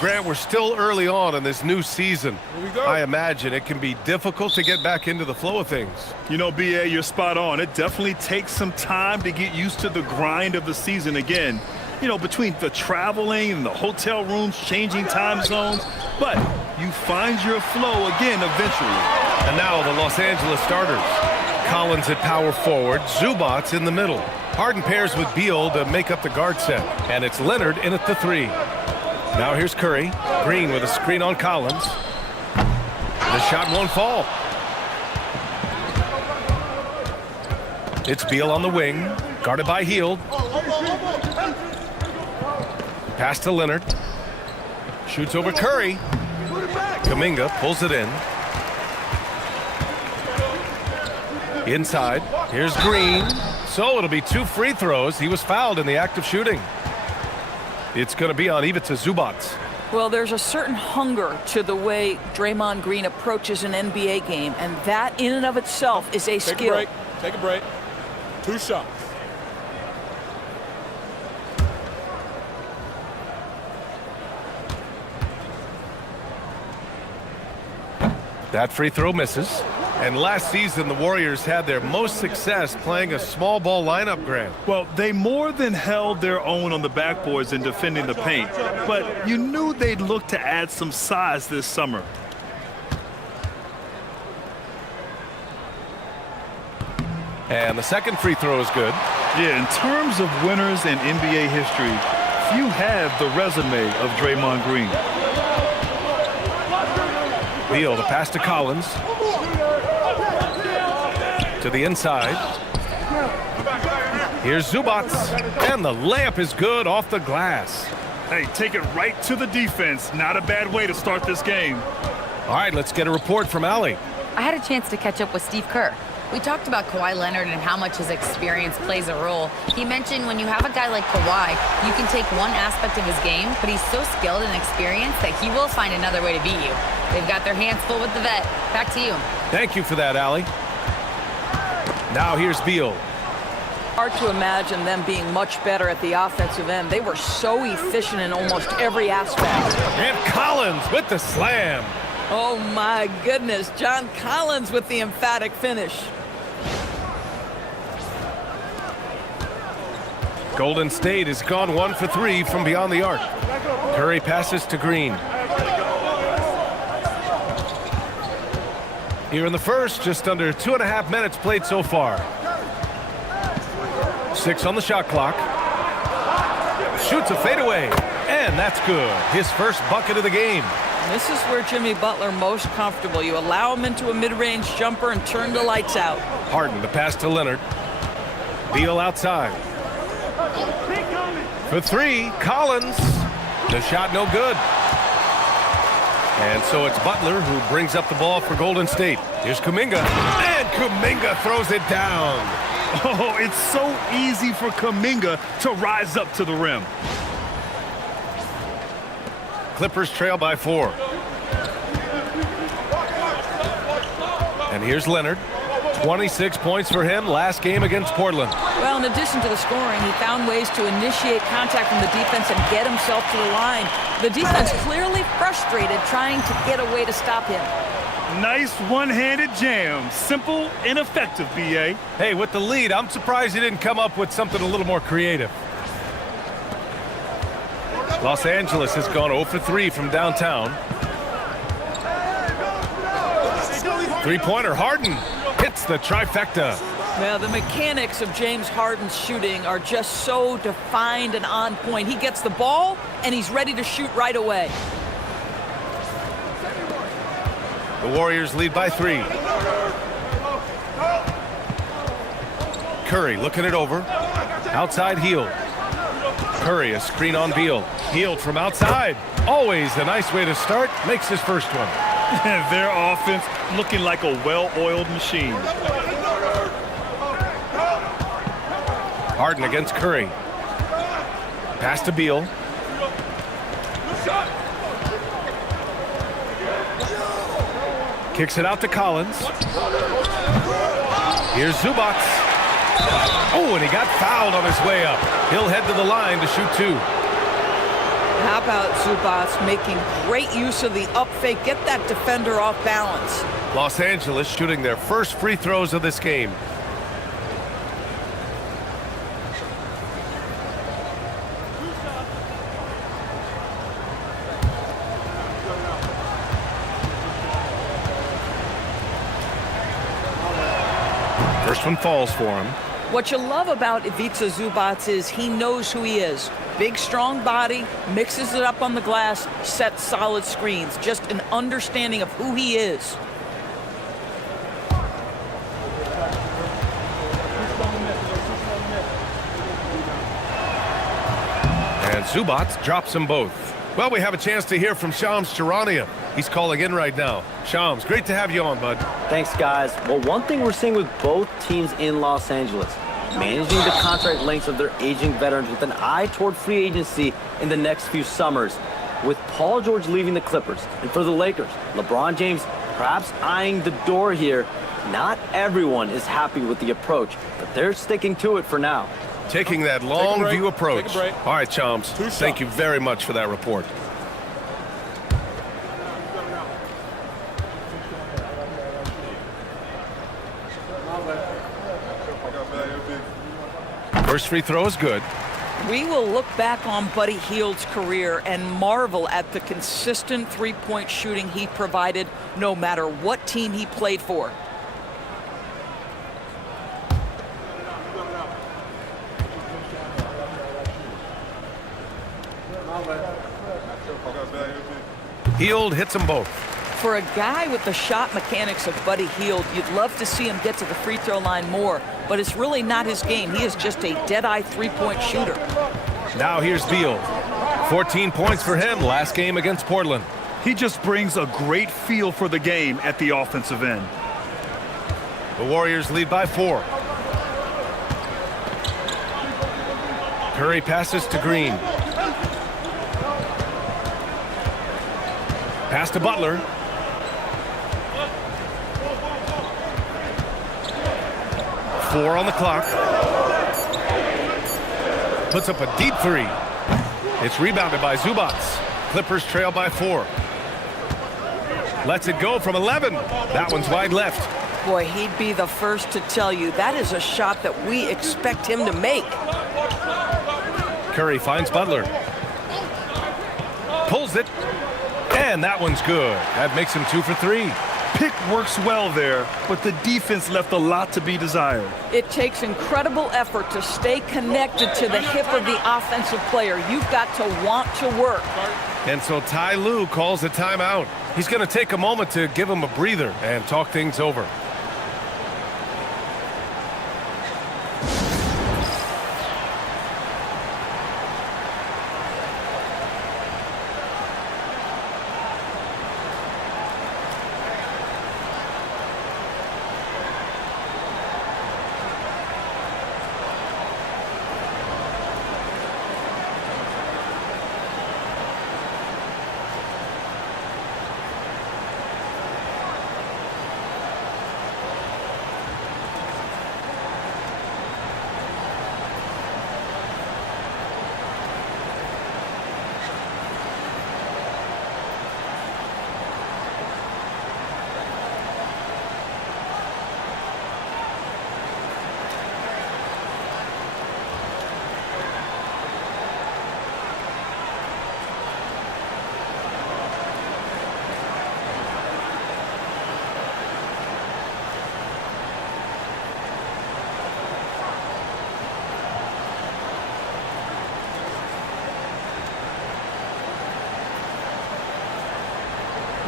Grant, we're still early on in this new season. Here we go. I imagine it can be difficult to get back into the flow of things. You know, B.A., you're spot on. It definitely takes some time to get used to the grind of the season again. You know, between the traveling and the hotel rooms, changing time zones. But you find your flow again eventually. And now the Los Angeles starters. Collins at power forward, Zubats in the middle. Harden pairs with Beal to make up the guard set. And it's Leonard in at the 3. Now here's Curry. Green with a screen on Collins. The shot won't fall. It's Beal on the wing, guarded by Hield. Pass to Leonard. Shoots over Curry. Kuminga pulls it in. Inside. Here's Green. So it'll be 2 free throws. He was fouled in the act of shooting. It's going to be on Ivica Zubats. Well, there's a certain hunger to the way Draymond Green approaches an NBA game, and that in and of itself is a skill. Take a break. 2 shots. That free throw misses. And last season, the Warriors had their most success playing a small ball lineup, Grant. Well, they more than held their own on the backboards in defending the paint. But you knew they'd look to add some size this summer. And the second free throw is good. Yeah, in terms of winners in NBA history, few have the resume of Draymond Green. Beal, the pass to Collins. To the inside. Here's Zubats. And the layup is good off the glass. Hey, take it right to the defense. Not a bad way to start this game. All right, let's get a report from Allie. I had a chance to catch up with Steve Kerr. We talked about Kawhi Leonard and how much his experience plays a role. He mentioned when you have a guy like Kawhi, you can take one aspect of his game, but he's so skilled and experienced that he will find another way to beat you. They've got their hands full with the vet. Back to you. Thank you for that, Allie. Now here's Beal. Hard to imagine them being much better at the offensive end. They were so efficient in almost every aspect. And Collins with the slam. Oh my goodness, John Collins with the emphatic finish. Golden State has gone 1 for 3 from beyond the arc. Curry passes to Green. Here in the first, just under 2.5 minutes played so far. 6 on the shot clock. Shoots a fadeaway, and that's good. His first bucket of the game. This is where Jimmy Butler most comfortable. You allow him into a mid-range jumper and turn the lights out. Harden, the pass to Leonard. Beal outside. For 3, Collins. The shot no good. And so it's Butler who brings up the ball for Golden State. Here's Kuminga. And Kuminga throws it down. Oh, it's so easy for Kuminga to rise up to the rim. Clippers trail by 4. And here's Leonard. 26 points for him last game against Portland. Well, in addition to the scoring, he found ways to initiate contact from the defense and get himself to the line. The defense clearly frustrated trying to get a way to stop him. Nice one-handed jam. Simple and effective, B.A. Hey, with the lead, I'm surprised he didn't come up with something a little more creative. Los Angeles has gone 0 for 3 from downtown. Three-pointer, Harden hits the trifecta. Now, the mechanics of James Harden's shooting are just so defined and on point. He gets the ball, and he's ready to shoot right away. The Warriors lead by 3. Curry looking it over. Outside Hield. Curry, a screen on Beal. Hield from outside. Always a nice way to start. Makes his first one. Their offense looking like a well-oiled machine. Harden against Curry. Pass to Beal. Kicks it out to Collins. Here's Zubats. Oh, and he got fouled on his way up. He'll head to the line to shoot 2. How about Zubats making great use of the up fake, get that defender off balance. Los Angeles shooting their first free throws of this game. First one falls for him. What you love about Ivica Zubats is he knows who he is. Big, strong body, mixes it up on the glass, sets solid screens. Just an understanding of who he is. And Zubats drops them both. Well, we have a chance to hear from Shams Charania. He's calling in right now. Shams, great to have you on, bud. Thanks, guys. Well, one thing we're seeing with both teams in Los Angeles, managing the contract lengths of their aging veterans with an eye toward free agency in the next few summers. With Paul George leaving the Clippers, and for the Lakers, LeBron James perhaps eyeing the door here, not everyone is happy with the approach, but they're sticking to it for now. Taking that long break. view approach. Take a break. All right, Shams. Two Thank you shots. very much for that report. First free throw is good. We will look back on Buddy Hield's career and marvel at the consistent three-point shooting he provided no matter what team he played for. Hield hits them both. For a guy with the shot mechanics of Buddy Hield, you'd love to see him get to the free throw line more, but it's really not his game. He is just a dead-eye three-point shooter. Now here's Beal. 14 points for him last game against Portland. He just brings a great feel for the game at the offensive end. The Warriors lead by 4. Curry passes to Green. Pass to Butler. Four on the clock. Puts up a deep three. It's rebounded by Zubats. Clippers trail by 4. Lets it go from 11. That one's wide left. Boy, he'd be the first to tell you that is a shot that we expect him to make. Curry finds Butler. Pulls it. And that one's good. That makes him 2 for 3. Pick works well there, but the defense left a lot to be desired. It takes incredible effort to stay connected to the hip of the offensive player. You've got to want to work. And so Ty Lue calls a timeout. He's going to take a moment to give him a breather and talk things over.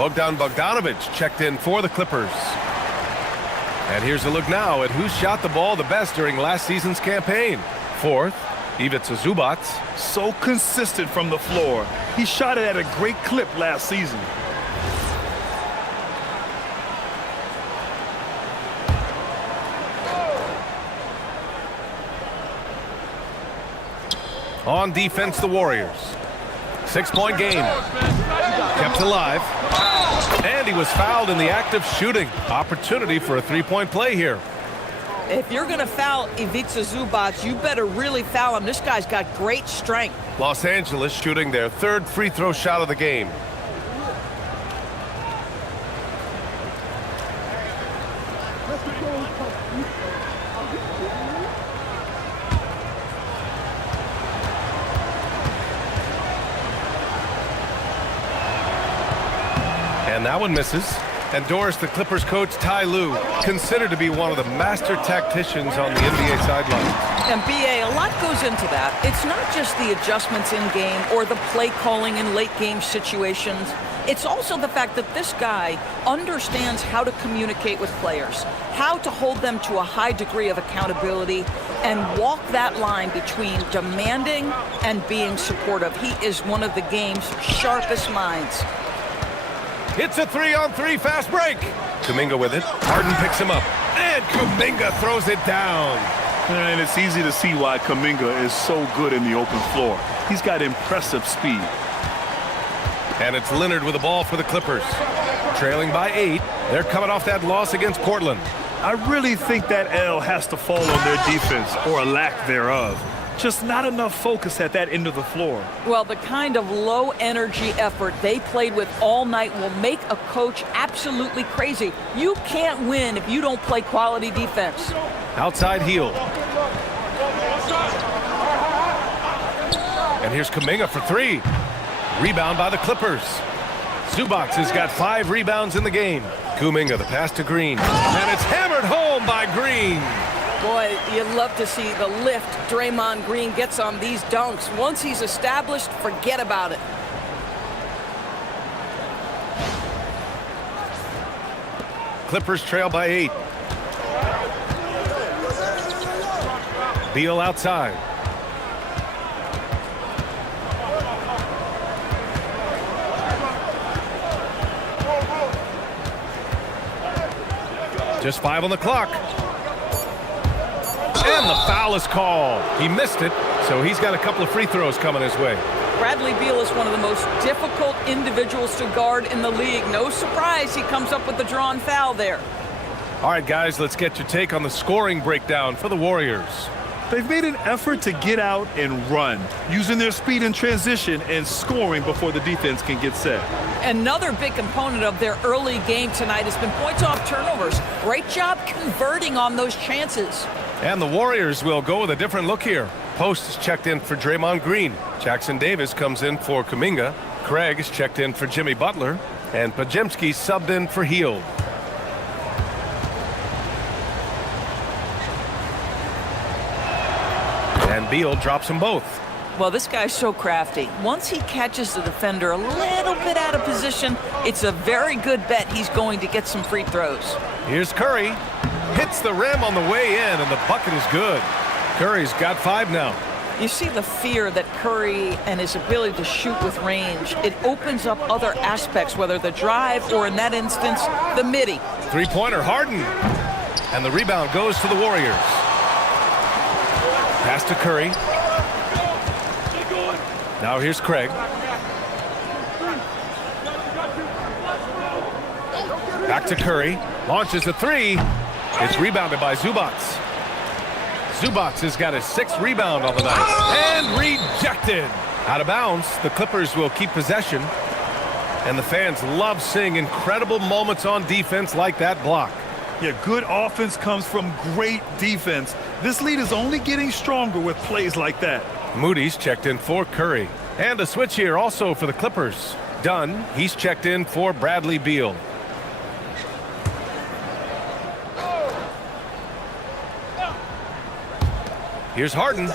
Bogdan Bogdanovic checked in for the Clippers. And here's a look now at who shot the ball the best during last season's campaign. 4th, Ivica Zubats. So consistent from the floor. He shot it at a great clip last season. On defense, the Warriors. 6-point game. Kept alive. And he was fouled in the act of shooting. Opportunity for a 3-point play here. If you're going to foul Ivica Zubac, you better really foul him. This guy's got great strength. Los Angeles shooting their third free throw shot of the game. And that one misses. And Doris, the Clippers coach Ty Lue, considered to be one of the master tacticians on the NBA sideline. And BA, a lot goes into that. It's not just the adjustments in game or the play calling in late game situations. It's also the fact that this guy understands how to communicate with players, how to hold them to a high degree of accountability, and walk that line between demanding and being supportive. He is one of the game's sharpest minds. It's a 3-on-3 fast break. Kuminga with it. Harden picks him up. And Kuminga throws it down. And it's easy to see why Kuminga is so good in the open floor. He's got impressive speed. And it's Leonard with the ball for the Clippers. Trailing by 8. They're coming off that loss against Portland. I really think that L has to fall on their defense, or a lack thereof. Just not enough focus at that end of the floor. Well, the kind of low-energy effort they played with all night will make a coach absolutely crazy. You can't win if you don't play quality defense. Outside heel. And here's Kuminga for 3. Rebound by the Clippers. Zubac has got 5 rebounds in the game. Kuminga, the pass to Green. And it's hammered home by Green. Boy, you'd love to see the lift Draymond Green gets on these dunks. Once he's established, forget about it. Clippers trail by 8. Beal outside. Just 5 on the clock. And the foul is called. He missed it, so he's got a couple of free throws coming his way. Bradley Beal is one of the most difficult individuals to guard in the league. No surprise he comes up with the drawn foul there. All right, guys, let's get your take on the scoring breakdown for the Warriors. They've made an effort to get out and run, using their speed in transition and scoring before the defense can get set. Another big component of their early game tonight has been points off turnovers. Great job converting on those chances. And the Warriors will go with a different look here. Post is checked in for Draymond Green. Jackson Davis comes in for Kuminga. Craig is checked in for Jimmy Butler. And Pajemski subbed in for Hield. And Beal drops them both. Well, this guy's so crafty. Once he catches the defender a little bit out of position, it's a very good bet he's going to get some free throws. Here's Curry. Hits the rim on the way in, and the bucket is good. Curry's got 5 now. You see the fear that Curry and his ability to shoot with range. It opens up other aspects, whether the drive or, in that instance, the midi. Three-pointer, Harden. And the rebound goes to the Warriors. Pass to Curry. Now here's Craig. Back to Curry. Launches a 3. It's rebounded by Zubac. Zubac has got his 6th rebound on the night. And rejected. Out of bounds. The Clippers will keep possession. And the fans love seeing incredible moments on defense like that block. Yeah, good offense comes from great defense. This lead is only getting stronger with plays like that. Moody's checked in for Curry. And a switch here also for the Clippers. Dunn, he's checked in for Bradley Beal. Here's Harden.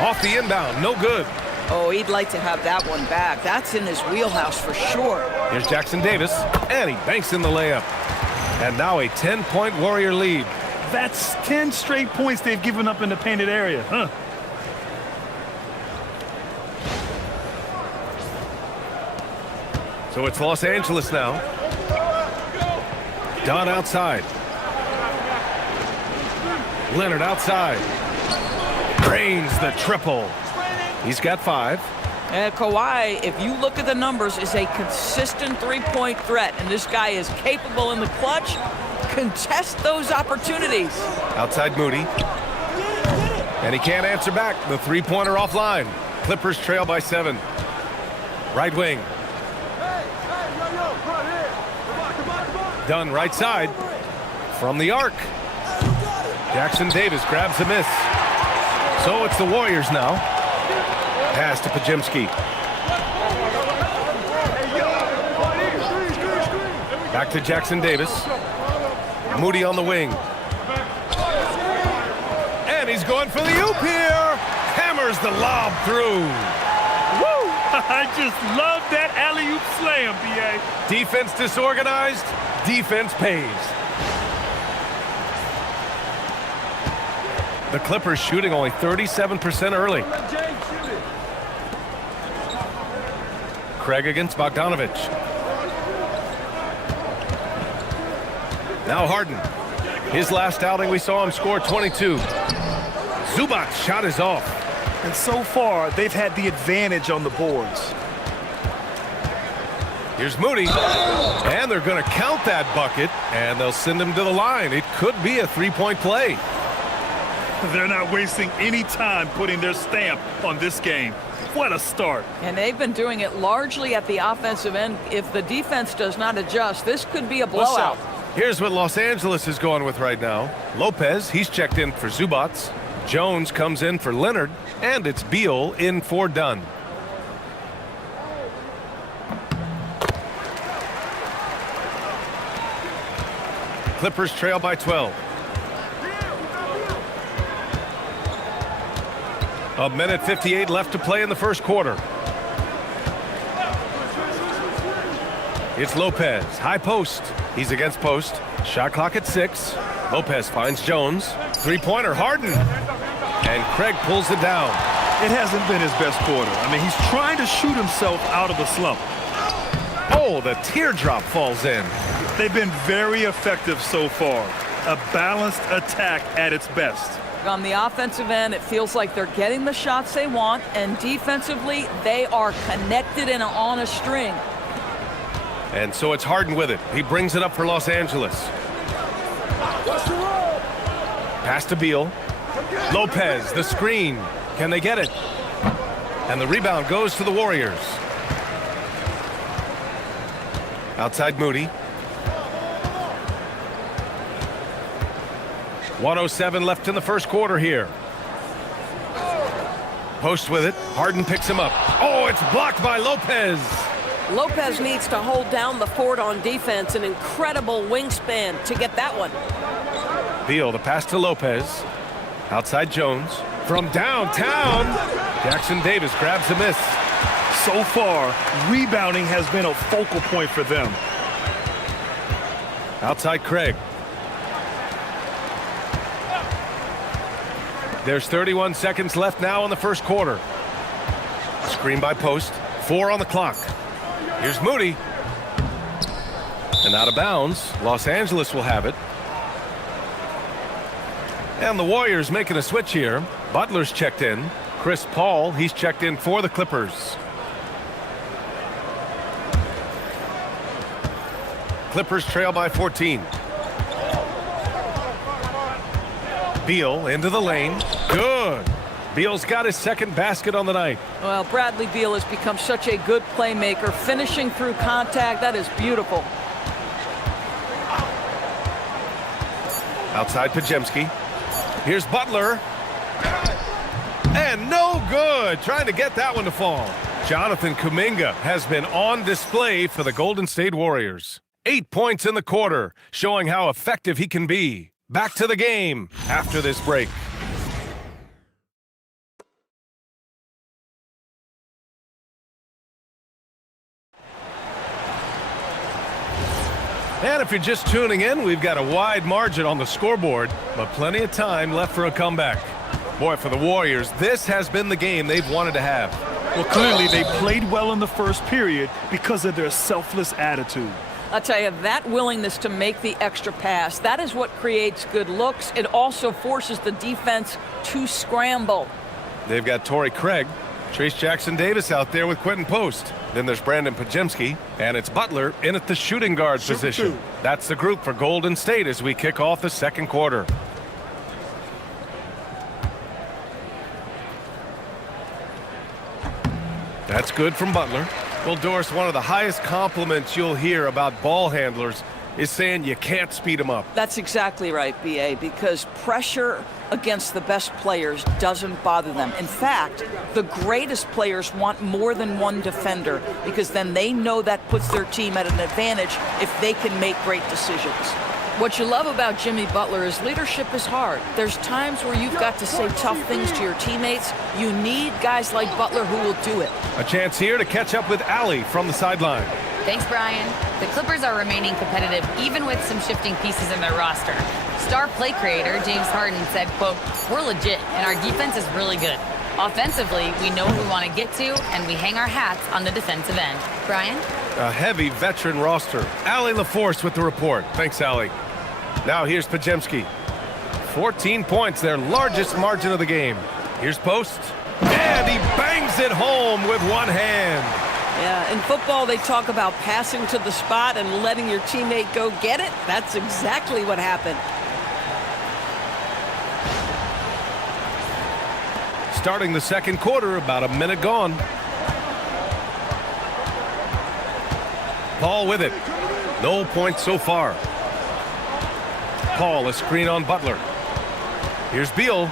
Off the inbound, no good. Oh, he'd like to have that one back. That's in his wheelhouse for sure. Here's Jackson Davis, and he banks in the layup. And now a 10-point Warrior lead. That's 10 straight points they've given up in the painted area, huh? So it's Los Angeles now. Dunn outside. Leonard outside. Drains the triple. He's got 5. And Kawhi, if you look at the numbers, is a consistent three-point threat. And this guy is capable in the clutch. contest those opportunities. Outside Moody. And he can't answer back. The three-pointer offline. Clippers trail by 7. Right wing. Dunn right side. From the arc. Jackson Davis grabs the miss. So it's the Warriors now. Pass to Pajemski. Back to Jackson Davis. Moody on the wing. And he's going for the oop here. Hammers the lob through. Woo! I just love that alley-oop slam, B.A. Defense disorganized. Defense pays. The Clippers shooting only 37% early. Craig against Bogdanovich. Now Harden. His last outing we saw him score 22. Zubac's shot is off. And so far, they've had the advantage on the boards. Here's Moody. And they're going to count that bucket, and they'll send him to the line. It could be a three-point play. They're not wasting any time putting their stamp on this game. What a start. And they've been doing it largely at the offensive end. If the defense does not adjust, this could be a blowout. Here's what Los Angeles is going with right now. Lopez, he's checked in for Zubats. Jones comes in for Leonard. And it's Beal in for Dunn. Clippers trail by 12. A minute 58 left to play in the first quarter. It's Lopez, high post. He's against post. Shot clock at 6. Lopez finds Jones. Three-pointer, Harden. And Craig pulls it down. It hasn't been his best quarter. I mean, he's trying to shoot himself out of the slump. Oh, the teardrop falls in. They've been very effective so far. A balanced attack at its best. On the offensive end, it feels like they're getting the shots they want, and defensively, they are connected and on a string. And so it's Harden with it. He brings it up for Los Angeles. Pass to Beal. Lopez, the screen. Can they get it? And the rebound goes to the Warriors. Outside Moody. 1:07 left in the first quarter here. Post with it. Harden picks him up. Oh, it's blocked by Lopez. Lopez needs to hold down the fort on defense. An incredible wingspan to get that one. Beal, the pass to Lopez. Outside Jones. From downtown, Jackson Davis grabs the miss. So far, rebounding has been a focal point for them. Outside Craig. There's 31 seconds left now in the first quarter. Screen by post. 4 on the clock. Here's Moody. And out of bounds. Los Angeles will have it. And the Warriors making a switch here. Butler's checked in. Chris Paul, he's checked in for the Clippers. Clippers trail by 14. Beal into the lane. Good. Beal's got his second basket on the night. Well, Bradley Beal has become such a good playmaker, finishing through contact. That is beautiful. Outside Pajemski. Here's Butler. And no good. Trying to get that one to fall. Jonathan Kuminga has been on display for the Golden State Warriors. 8 points in the quarter, showing how effective he can be. Back to the game after this break. And if you're just tuning in, we've got a wide margin on the scoreboard, but plenty of time left for a comeback. Boy, for the Warriors, this has been the game they've wanted to have. Well, clearly they played well in the first period because of their selfless attitude. I'll tell you, that willingness to make the extra pass, that is what creates good looks. It also forces the defense to scramble. They've got Torrey Craig, Trace Jackson Davis out there with Quentin Post. Then there's Brandon Pajemski, and it's Butler in at the shooting guard position. two. That's the group for Golden State as we kick off the second quarter. That's good from Butler. Well, Doris, one of the highest compliments you'll hear about ball handlers is saying you can't speed them up. That's exactly right, B.A., because pressure against the best players doesn't bother them. In fact, the greatest players want more than one defender because then they know that puts their team at an advantage if they can make great decisions. What you love about Jimmy Butler is leadership is hard. There's times where you've got to say tough things to your teammates. You need guys like Butler who will do it. A chance here to catch up with Allie from the sideline. Thanks, Brian. The Clippers are remaining competitive even with some shifting pieces in their roster. Star play creator James Harden said, quote, "We're legit and our defense is really good. Offensively, we know what we want to get to and we hang our hats on the defensive end." Brian? A heavy veteran roster. Allie LaForce with the report. Thanks, Allie. Now here's Pajemski. 14 points, their largest margin of the game. Here's Post. And he bangs it home with one hand. Yeah, in football, they talk about passing to the spot and letting your teammate go get it. That's exactly what happened. Starting the second quarter, about a minute gone. Paul with it. No points so far. Paul, a screen on Butler. Here's Beal.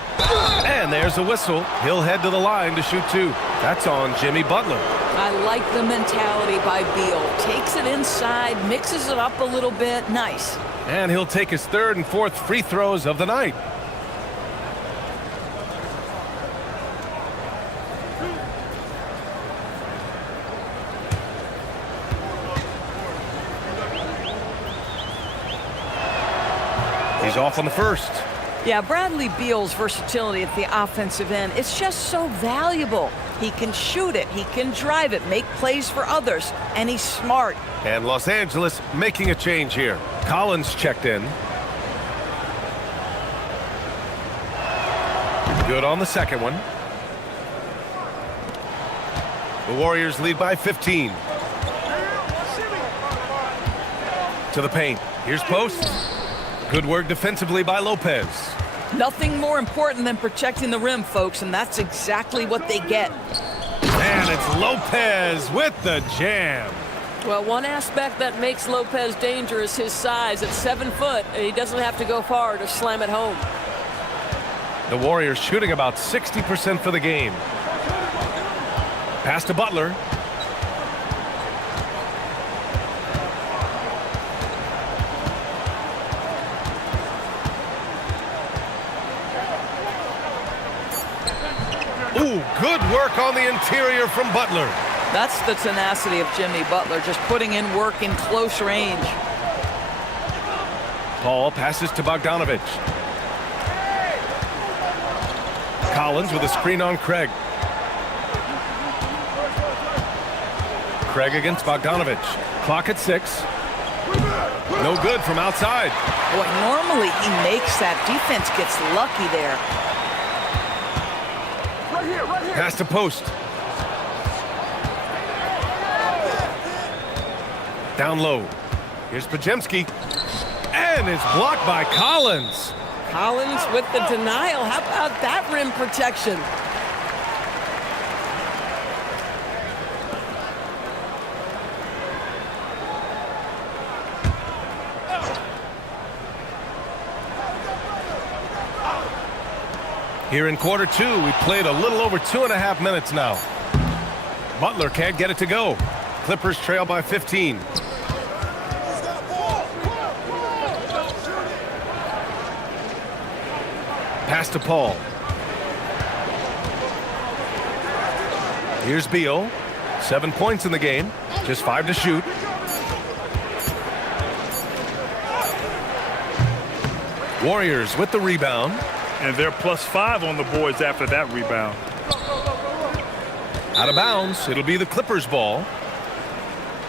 And there's a whistle. He'll head to the line to shoot two. That's on Jimmy Butler. I like the mentality by Beal. Takes it inside, mixes it up a little bit. Nice. And he'll take his third and fourth free throws of the night. He's off on the first. Yeah, Bradley Beal's versatility at the offensive end, it's just so valuable. He can shoot it, he can drive it, make plays for others, and he's smart. And Los Angeles making a change here. Collins checked in. Good on the second one. The Warriors lead by 15. To the paint. Here's Post. Good work defensively by Lopez. Nothing more important than protecting the rim, folks, and that's exactly what they get. And it's Lopez with the jam. Well, one aspect that makes Lopez dangerous, his size. At 7 foot, and he doesn't have to go far to slam it home. The Warriors shooting about 60% for the game. Pass to Butler. Ooh, good work on the interior from Butler. That's the tenacity of Jimmy Butler, just putting in work in close range. Paul passes to Bogdanovich. Collins with a screen on Craig. Craig against Bogdanovich. Clock at 6. No good from outside. Boy, normally he makes that. Defense gets lucky there. Pass to Post. Down low. Here's Pajemski. And it's blocked by Collins. Collins with the denial. How about that rim protection? Here in quarter two, we played a little over 2.5 minutes now. Butler can't get it to go. Clippers trail by 15. Pass to Paul. Here's Beal. 7 points in the game. Just 5 to shoot. Warriors with the rebound. And they're +5 on the boards after that rebound. Out of bounds. It'll be the Clippers ball.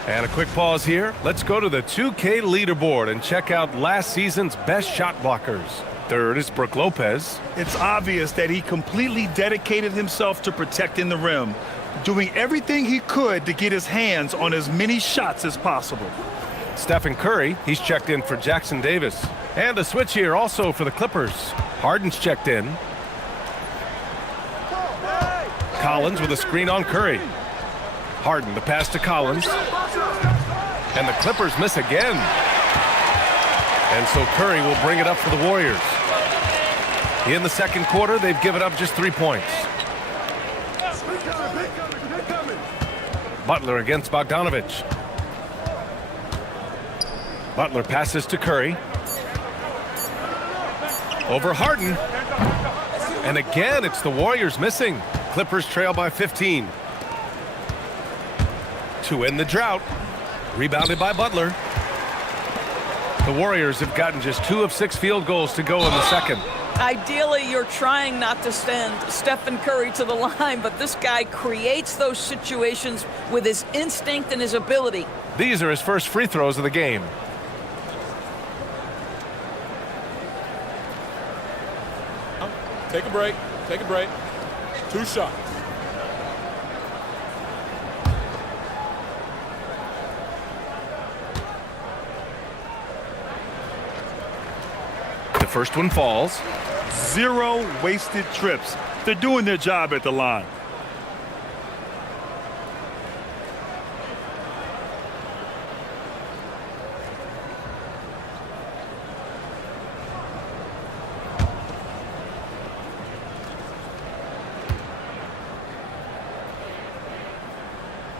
And a quick pause here. Let's go to the 2K leaderboard and check out last season's best shot blockers. Third is Brook Lopez. It's obvious that he completely dedicated himself to protecting the rim. doing everything he could to get his hands on as many shots as possible. Stephen Curry, he's checked in for Jackson Davis. And a switch here also for the Clippers. Harden's checked in. Collins with a screen on Curry. Harden, the pass to Collins. And the Clippers miss again. And so Curry will bring it up for the Warriors. In the second quarter, they've given up just 3 points. Butler against Bogdanovich. Butler passes to Curry. Over Harden. And again, it's the Warriors missing. Clippers trail by 15. To end the drought. Rebounded by Butler. The Warriors have gotten just 2 of 6 field goals to go in the second. Ideally, you're trying not to send Stephen Curry to the line, but this guy creates those situations with his instinct and his ability. These are his first free throws of the game. Take a break. Take a break. 2 shots. The first one falls. 0 wasted trips. They're doing their job at the line.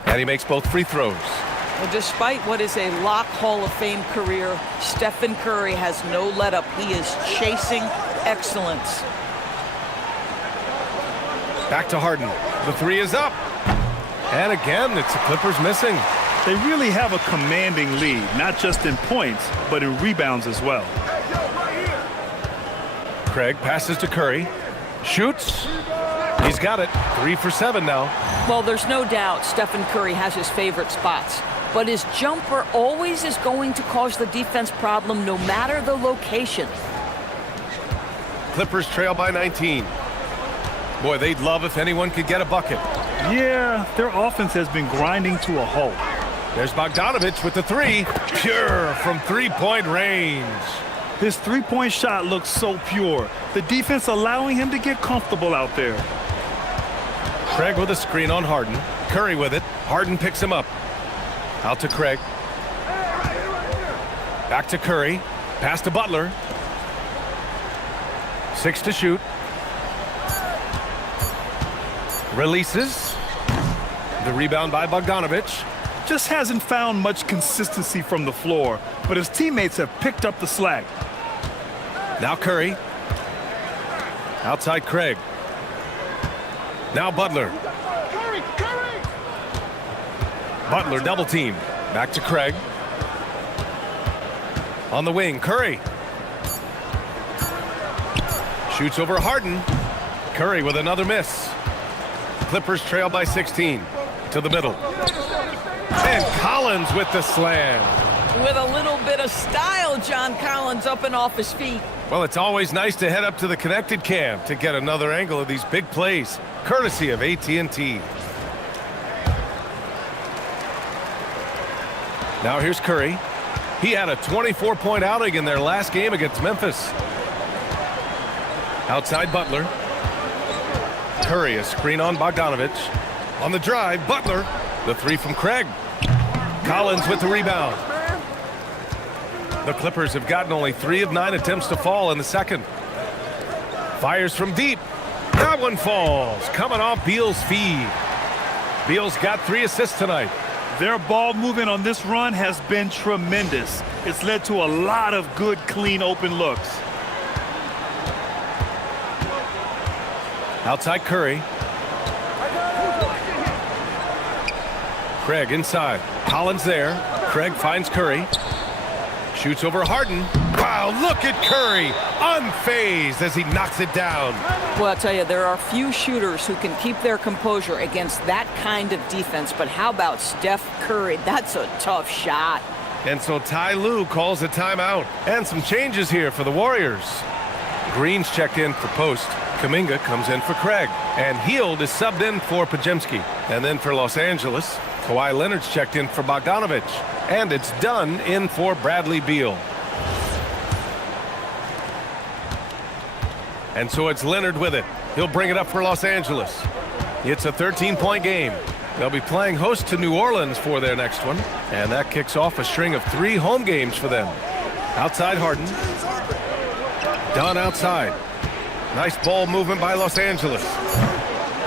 And he makes both free throws. Well, despite what is a LAC Hall of Fame career, Stephen Curry has no let-up. He is chasing excellence. Back to Harden. The 3 is up. And again, it's the Clippers missing. They really have a commanding lead, not just in points, but in rebounds as well. Craig passes to Curry. Shoots. He's got it. 3 for 7 now. Well, there's no doubt Stephen Curry has his favorite spots, but his jumper always is going to cause the defense problem no matter the location. Clippers trail by 19. Boy, they'd love if anyone could get a bucket. Yeah, their offense has been grinding to a halt. There's Bogdanovich with the 3. Pure from three-point range. His three-point shot looks so pure. The defense allowing him to get comfortable out there. Craig with a screen on Harden. Curry with it. Harden picks him up. Out to Craig. Back to Curry. Pass to Butler. 6 to shoot. Releases. The rebound by Bogdanovich. Just hasn't found much consistency from the floor, but his teammates have picked up the slack. Now Curry. Outside Craig. Now Butler. Butler double team. Back to Craig. On the wing, Curry. Shoots over Harden. Curry with another miss. Clippers trail by 16. To the middle. And Collins with the slam. With a little bit of style, John Collins up and off his feet. Well, it's always nice to head up to the connected cam to get another angle of these big plays, courtesy of AT&T. Now here's Curry. He had a 24-point outing in their last game against Memphis. Outside Butler. Curry, a screen on Bogdanovich. On the drive, Butler. The 3 from Craig. Collins with the rebound. The Clippers have gotten only 3 of 9 attempts to fall in the second. Fires from deep. That one falls. Coming off Beal's feed. Beal's got 3 assists tonight. Their ball movement on this run has been tremendous. It's led to a lot of good, clean, open looks. Outside Curry. Craig inside. Collins there. Craig finds Curry. Shoots over Harden. Wow, look at Curry. Unfazed as he knocks it down. Well, I'll tell you, there are few shooters who can keep their composure against that kind of defense. But how about Steph Curry? That's a tough shot. And so Ty Lue calls a timeout. And some changes here for the Warriors. Green's checked in for post. Kuminga comes in for Craig. And Hield is subbed in for Pajemski. And then for Los Angeles, Kawhi Leonard's checked in for Bogdanovich. And it's Dunn in for Bradley Beal. And so it's Leonard with it. He'll bring it up for Los Angeles. It's a 13-point game. They'll be playing host to New Orleans for their next one. And that kicks off a string of 3 home games for them. Outside Harden. Dunn outside. Nice ball movement by Los Angeles.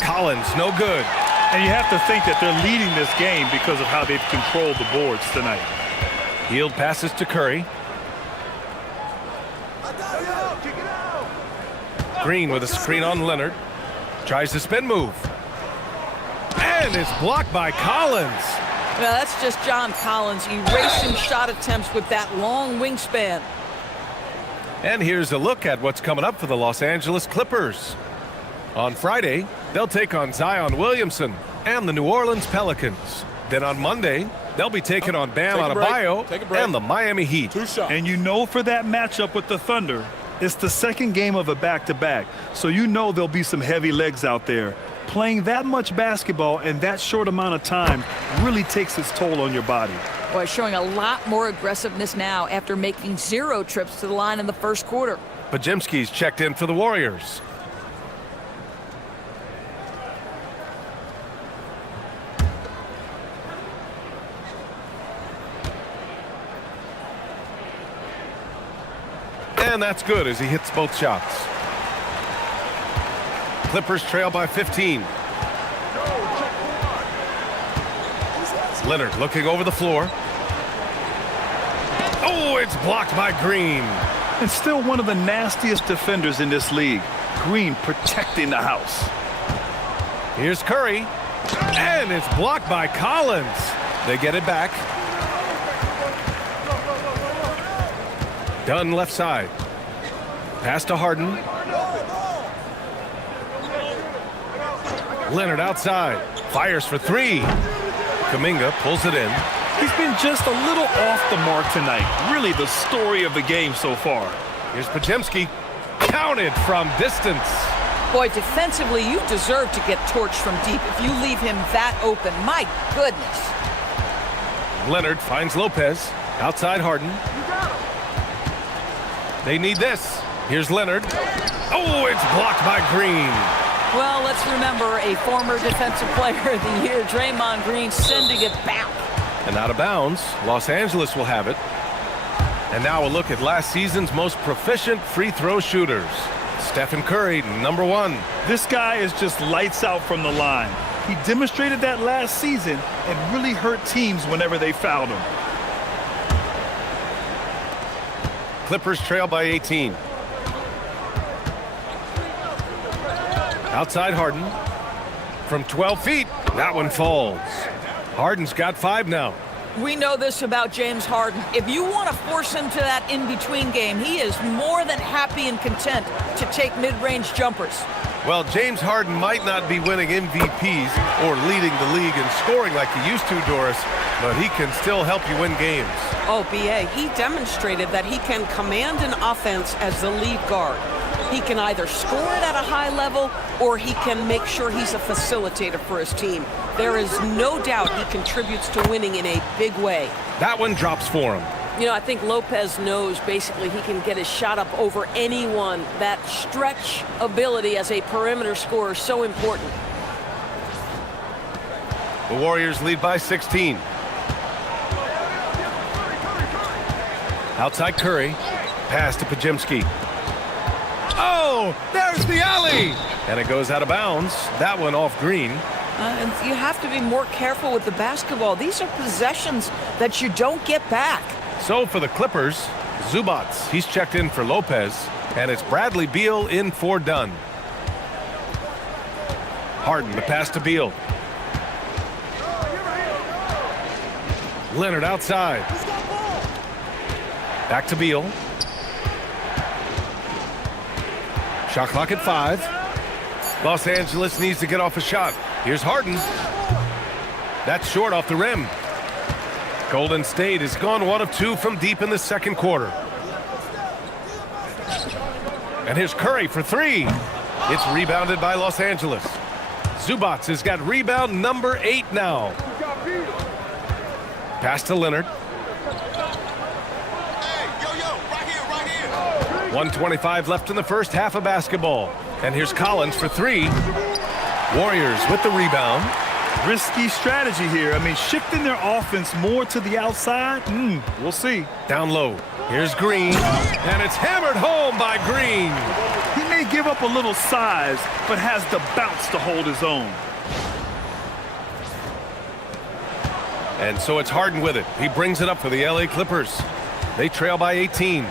Collins, no good. And you have to think that they're leading this game because of how they've controlled the boards tonight. Hield passes to Curry. Green with a screen on Leonard. Tries the spin move. And it's blocked by Collins. Well, that's just John Collins erasing shot attempts with that long wingspan. And here's a look at what's coming up for the Los Angeles Clippers. On Friday, they'll take on Zion Williamson and the New Orleans Pelicans. Then on Monday, they'll be taking on Bam Adebayo and the Miami Heat. 2 shots. And you know for that matchup with the Thunder, it's the second game of a back-to-back. So you know there'll be some heavy legs out there. Playing that much basketball in that short amount of time really takes its toll on your body. Boy, showing a lot more aggressiveness now after making 0 trips to the line in the first quarter. Pajemski's checked in for the Warriors. And that's good as he hits both shots. Clippers trail by 15. Leonard looking over the floor. Oh, it's blocked by Green. And still one of the nastiest defenders in this league. Green protecting the house. Here's Curry. And it's blocked by Collins. They get it back. Dunn left side. Pass to Harden. Leonard outside. Fires for 3. Kuminga pulls it in. He's been just a little off the mark tonight. Really the story of the game so far. Here's Pajemski. Counted from distance. Boy, defensively, you deserve to get torched from deep if you leave him that open. My goodness. Leonard finds Lopez. Outside Harden. They need this. Here's Leonard. Oh, it's blocked by Green. Well, let's remember a former defensive player of the year, Draymond Green, sending it back. And out of bounds, Los Angeles will have it. And now a look at last season's most proficient free throw shooters. Stephen Curry, number 1. This guy is just lights out from the line. He demonstrated that last season and really hurt teams whenever they fouled him. Clippers trail by 18. Outside Harden. From 12 feet, that one falls. Harden's got 5 now. We know this about James Harden. If you want to force him to that in-between game, he is more than happy and content to take mid-range jumpers. Well, James Harden might not be winning MVPs or leading the league in scoring like he used to, Doris, but he can still help you win games. Oh, B.A., he demonstrated that he can command an offense as the lead guard. He can either score it at a high level or he can make sure he's a facilitator for his team. There is no doubt he contributes to winning in a big way. That one drops for him. You know, I think Lopez knows basically he can get his shot up over anyone. That stretch ability as a perimeter scorer is so important. The Warriors lead by 16. Outside Curry. Pass to Pajemski. Oh, there's the alley. And it goes out of bounds. That one off Green. And you have to be more careful with the basketball. These are possessions that you don't get back. So for the Clippers, Zubats, he's checked in for Lopez, and it's Bradley Beal in for Dunn. Harden, the pass to Beal. Leonard outside. Back to Beal. Shot clock at 5. Los Angeles needs to get off a shot. Here's Harden. That's short off the rim. Golden State has gone 1 of 2 from deep in the second quarter. And here's Curry for 3. It's rebounded by Los Angeles. Zubac has got rebound number 8 now. Pass to Leonard. 1:25 left in the first half of basketball. And here's Collins for 3. Warriors with the rebound. Risky strategy here. I mean, shifting their offense more to the outside. We'll see. Down low. Here's Green. And it's hammered home by Green. He may give up a little size, but has the bounce to hold his own. And so it's Harden with it. He brings it up for the LA Clippers. They trail by 18.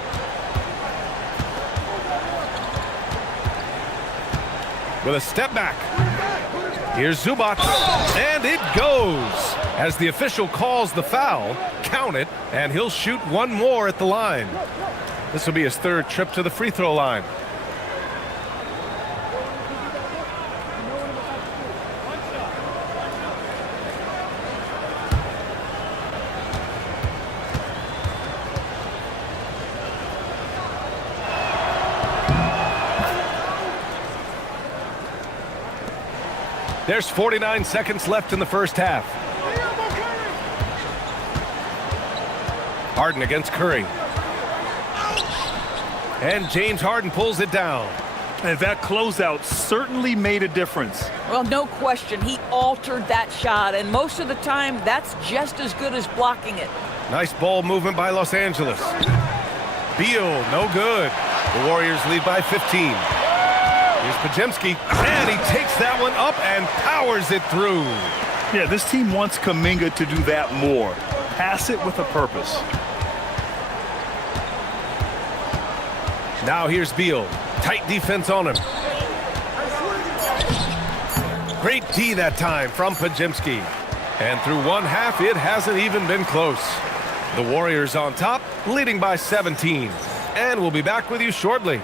With a step back. Here's Zubac. And it goes. As the official calls the foul, count it, and he'll shoot one more at the line. This will be his 3rd trip to the free throw line. There's 49 seconds left in the first half. Harden against Curry. And James Harden pulls it down. And that closeout certainly made a difference. Well, no question. He altered that shot, and most of the time, that's just as good as blocking it. Nice ball movement by Los Angeles. Beal, no good. The Warriors lead by 15. Here's Podziemski, and he takes that one up and powers it through. Yeah, this team wants Kuminga to do that more. Pass it with a purpose. Now here's Beal. Tight defense on him. Great D that time from Podziemski. And through one half, it hasn't even been close. The Warriors on top, leading by 17. And we'll be back with you shortly.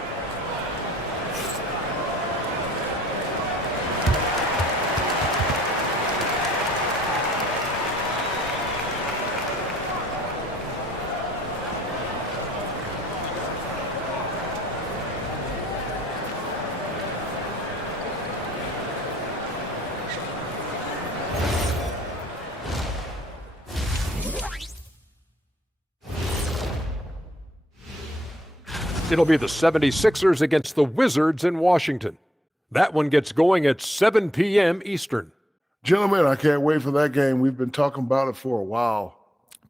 It'll be the 76ers against the Wizards in Washington. That one gets going at 7 p.m. Eastern. Gentlemen, I can't wait for that game. We've been talking about it for a while.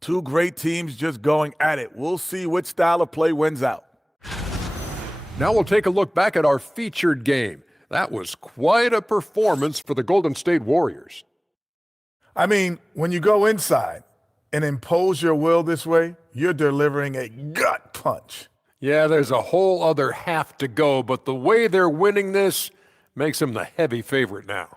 Two great teams just going at it. We'll see which style of play wins out. Now we'll take a look back at our featured game. That was quite a performance for the Golden State Warriors. I mean, when you go inside and impose your will this way, you're delivering a gut punch. Yeah, there's a whole other half to go, but the way they're winning this makes them the heavy favorite now.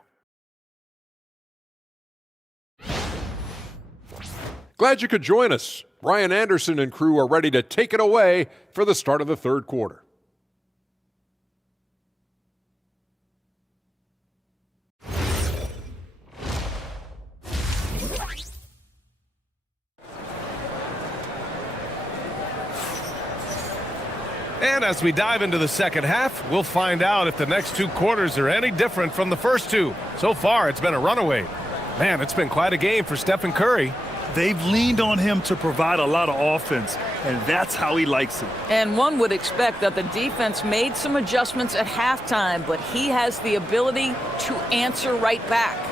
Glad you could join us. Brian Anderson and crew are ready to take it away for the start of the third quarter. And as we dive into the second half, we'll find out if the next 2 quarters are any different from the first 2. So far, it's been a runaway. Man, it's been quite a game for Stephen Curry. They've leaned on him to provide a lot of offense, and that's how he likes it. And one would expect that the defense made some adjustments at halftime, but he has the ability to answer right back.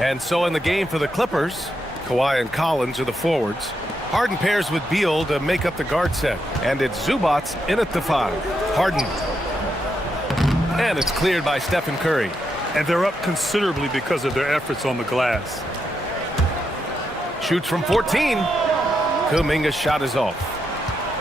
And so in the game for the Clippers, Kawhi and Collins are the forwards. Harden pairs with Beal to make up the guard set. And it's Zubac in at the 5. Harden. And it's cleared by Stephen Curry. And they're up considerably because of their efforts on the glass. Shoots from 14. Kuminga's shot is off.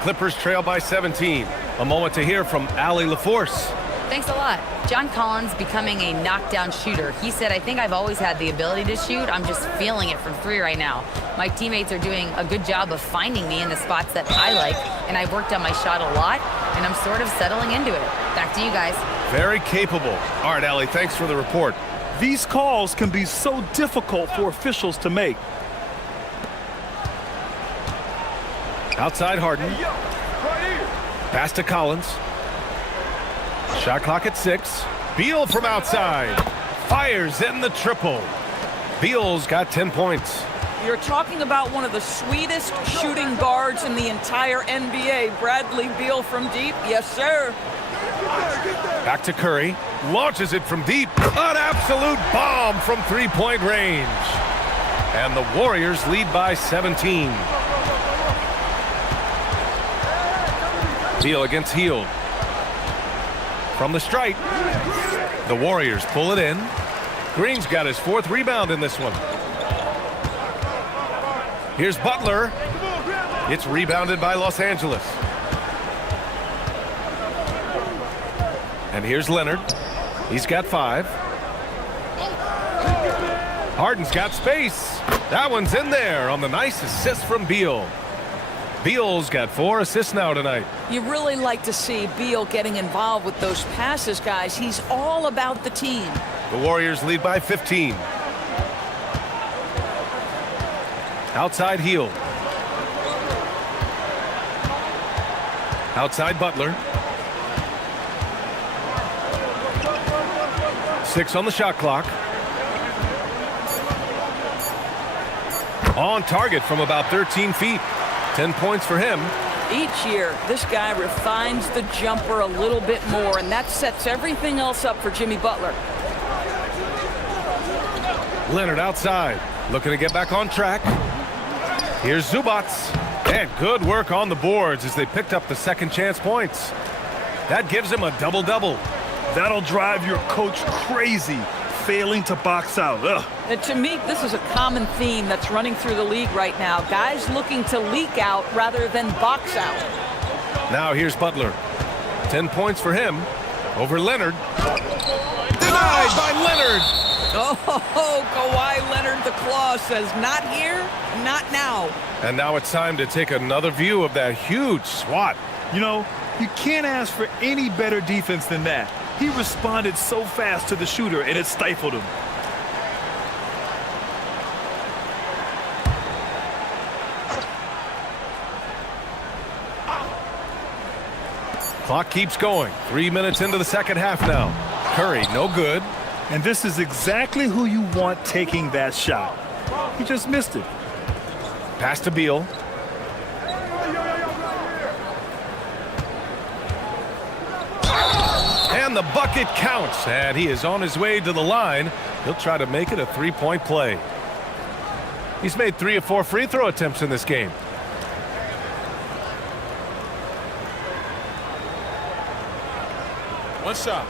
Clippers trail by 17. A moment to hear from Allie LaForce. Thanks a lot. John Collins becoming a knockdown shooter. He said, I think I've always had the ability to shoot. I'm just feeling it from 3 right now. My teammates are doing a good job of finding me in the spots that I like, and I've worked on my shot a lot, and I'm sort of settling into it. Back to you guys. Very capable. All right, Allie, thanks for the report. These calls can be so difficult for officials to make. Outside Harden. Pass to Collins. Shot clock at 6. Beal from outside. Fires in the triple. Beal's got 10 points. You're talking about one of the sweetest shooting guards in the entire NBA. Bradley Beal from deep. Yes, sir. Back to Curry. Launches it from deep. An absolute bomb from three-point range. And the Warriors lead by 17. Beal against Hield. From the stripe. The Warriors pull it in. Green's got his 4th rebound in this one. Here's Butler. It's rebounded by Los Angeles. And here's Leonard. He's got 5. Harden's got space. That one's in there on the nice assist from Beal. Beal's got 4 assists now tonight. You really like to see Beal getting involved with those passes, guys. He's all about the team. The Warriors lead by 15. Outside Hield. Outside Butler. 6 on the shot clock. On target from about 13 feet. 10 points for him. Each year, this guy refines the jumper a little bit more, and that sets everything else up for Jimmy Butler. Leonard outside, looking to get back on track. Here's Zubac. And good work on the boards as they picked up the second chance points. That gives him a double-double. That'll drive your coach crazy, failing to box out. Ugh. And to me, this is a common theme that's running through the league right now. Guys looking to leak out rather than box out. Now here's Butler. 10 points for him over Leonard. Denied by Leonard. Oh, Kawhi Leonard, the claw says, not here, not now. And now it's time to take another view of that huge swat. You know, you can't ask for any better defense than that. He responded so fast to the shooter, and it stifled him. Clock keeps going. 3 minutes into the second half now. Curry, no good. And this is exactly who you want taking that shot. He just missed it. Pass to Beal. And the bucket counts, and he is on his way to the line. He'll try to make it a three-point play. He's made 3 of 4 free throw attempts in this game. One shot.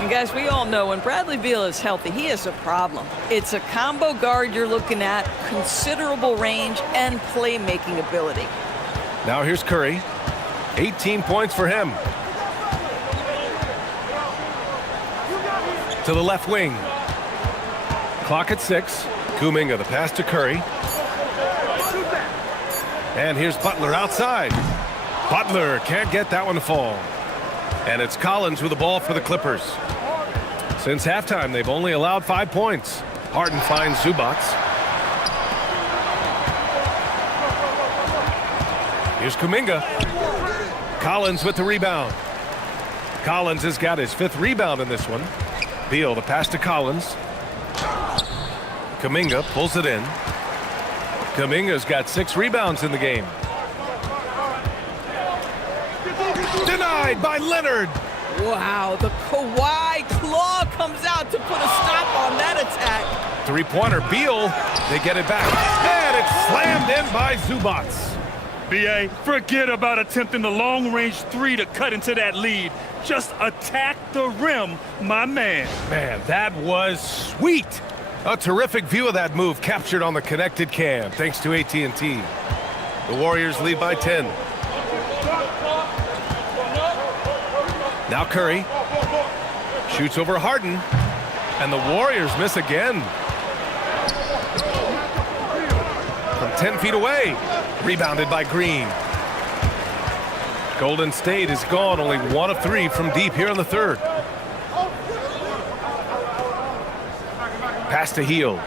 And guys, we all know when Bradley Beal is healthy, he is a problem. It's a combo guard you're looking at, considerable range and playmaking ability. Now here's Curry. 18 points for him. To the left wing. Clock at 6. Kuminga, the pass to Curry. And here's Butler outside. Butler can't get that one to fall. And it's Collins with the ball for the Clippers. Since halftime, they've only allowed 5 points. Harden finds Zubac. Here's Kuminga. Collins with the rebound. Collins has got his 5th rebound in this one. Beal, the pass to Collins. Kuminga pulls it in. Kuminga's got 6 rebounds in the game. Denied by Leonard. Wow, the Kawhi claw comes out to put a stop on that attack. Three-pointer, Beal. They get it back. And it's slammed in by Zubac. B.A., forget about attempting the long-range 3 to cut into that lead. Just attack the rim, my man. Man, that was sweet. A terrific view of that move captured on the connected cam, thanks to AT&T. The Warriors lead by 10. Now Curry shoots over Harden, and the Warriors miss again. From about 10 feet away. Rebounded by Green. Golden State is gone, only 1 of 3 from deep here in the third. Pass to Hield.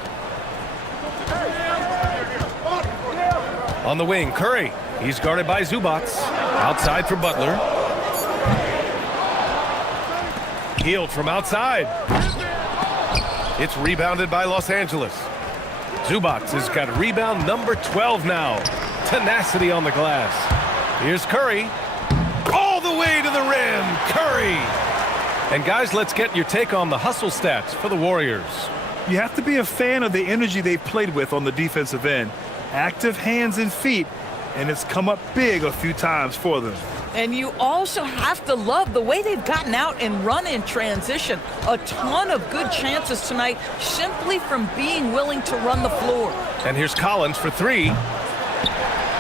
On the wing, Curry. He's guarded by Zubac. Outside for Butler. Hield from outside. It's rebounded by Los Angeles. Zubac has got rebound number 12 now. Tenacity on the glass. Here's Curry. All the way to the rim. Curry. And guys, let's get your take on the hustle stats for the Warriors. You have to be a fan of the energy they've played with on the defensive end. Active hands and feet, and it's come up big a few times for them. And you also have to love the way they've gotten out and run in transition. A ton of good chances tonight simply from being willing to run the floor. And here's Collins for 3.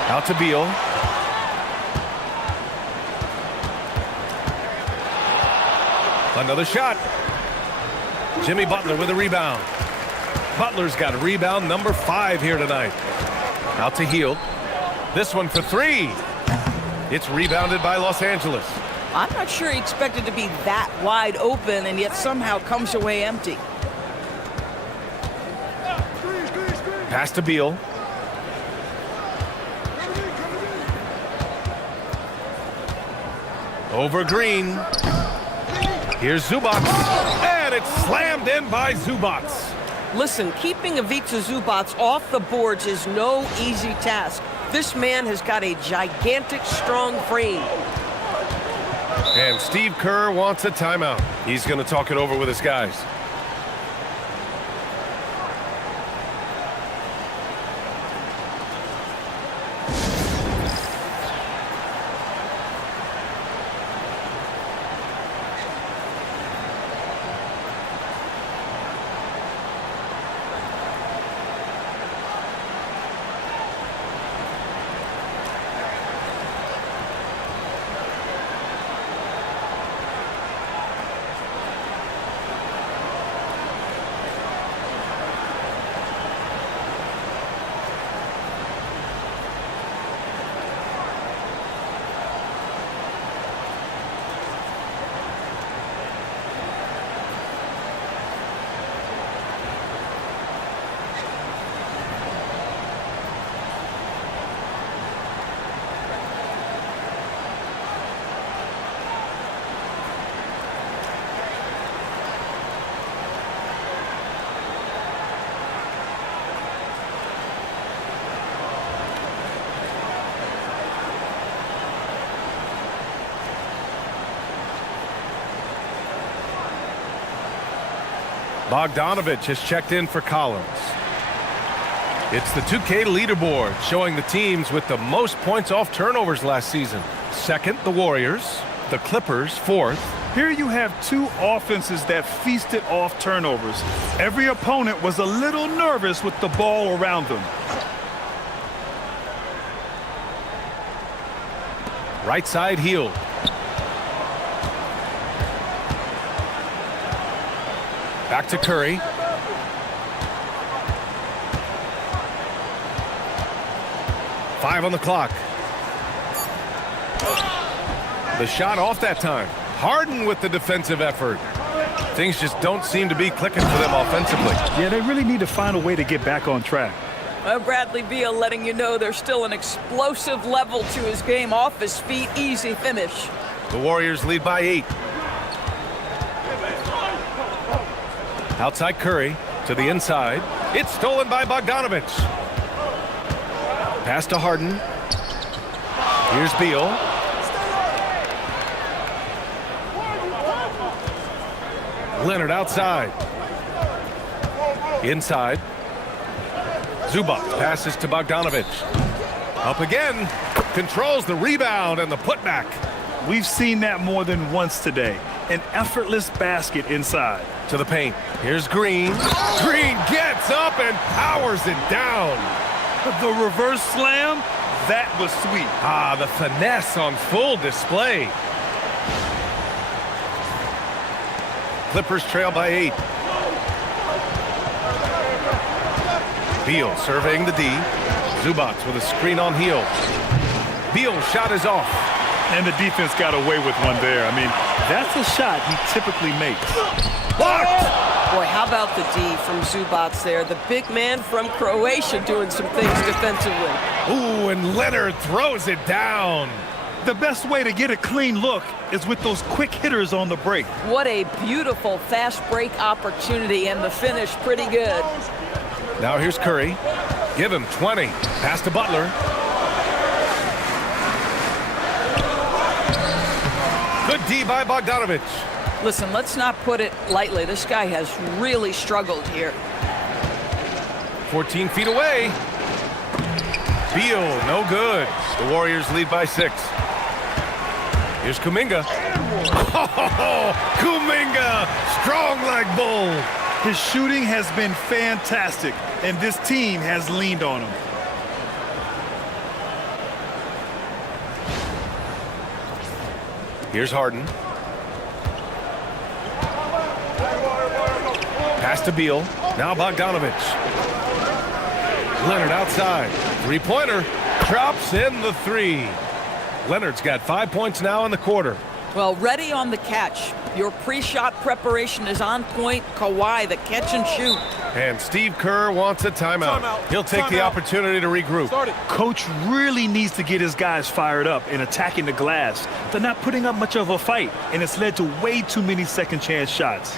Out to Beal. Another shot. Jimmy Butler with a rebound. Butler's got a rebound number 5 here tonight. Out to Hield. This one for 3. It's rebounded by Los Angeles. I'm not sure he expected to be that wide open and yet somehow comes away empty. Pass to Beal. Over Green. Here's Zubac. And it's slammed in by Zubac. Listen, keeping Ivica Zubac off the boards is no easy task. This man has got a gigantic, strong frame. And Steve Kerr wants a timeout. He's going to talk it over with his guys. Bogdanovich has checked in for Collins. It's the 2K leaderboard showing the teams with the most points off turnovers last season. Second, the Warriors. The Clippers, fourth. Here you have 2 offenses that feasted off turnovers. Every opponent was a little nervous with the ball around them. Right side, Hield. Back to Curry. Five on the clock. The shot off that time. Harden with the defensive effort. Things just don't seem to be clicking for them offensively. Yeah, they really need to find a way to get back on track. Bradley Beal letting you know there's still an explosive level to his game. Off his feet, easy finish. The Warriors lead by 8. Outside Curry to the inside. It's stolen by Bogdanovich. Pass to Harden. Here's Beal. Leonard outside. Inside. Zubac passes to Bogdanovich. Up again. Controls the rebound and the putback. We've seen that more than once today. An effortless basket inside. To the paint. Here's Green. Green gets up and powers it down. The reverse slam, that was sweet. Ah, the finesse on full display. Clippers trail by 8. Beal surveying the D. Zubats with a screen on heel. Beal's shot is off. And the defense got away with one there. I mean, that's a shot he typically makes. Blocked! Boy, how about the D from Zubats there? The big man from Croatia doing some things defensively. Ooh, and Leonard throws it down. The best way to get a clean look is with those quick hitters on the break. What a beautiful fast break opportunity, and the finish pretty good. Now here's Curry. Give him 20. Pass to Butler. Good D by Bogdanovich. Listen, let's not put it lightly. This guy has really struggled here. 14 feet away. Beal, no good. The Warriors lead by 6. Here's Kuminga. Oh, Kuminga, strong like bull. His shooting has been fantastic, and this team has leaned on him. Here's Harden. Pass to Beal. Now Bogdanovich. Leonard outside. Three-pointer. Drops in the 3. Leonard's got 5 points now in the quarter. Well, ready on the catch. Your pre-shot preparation is on point. Kawhi, the catch and shoot. And Steve Kerr wants a timeout. He'll take the opportunity to regroup. Coach really needs to get his guys fired up and attacking the glass. They're not putting up much of a fight, and it's led to way too many second chance shots.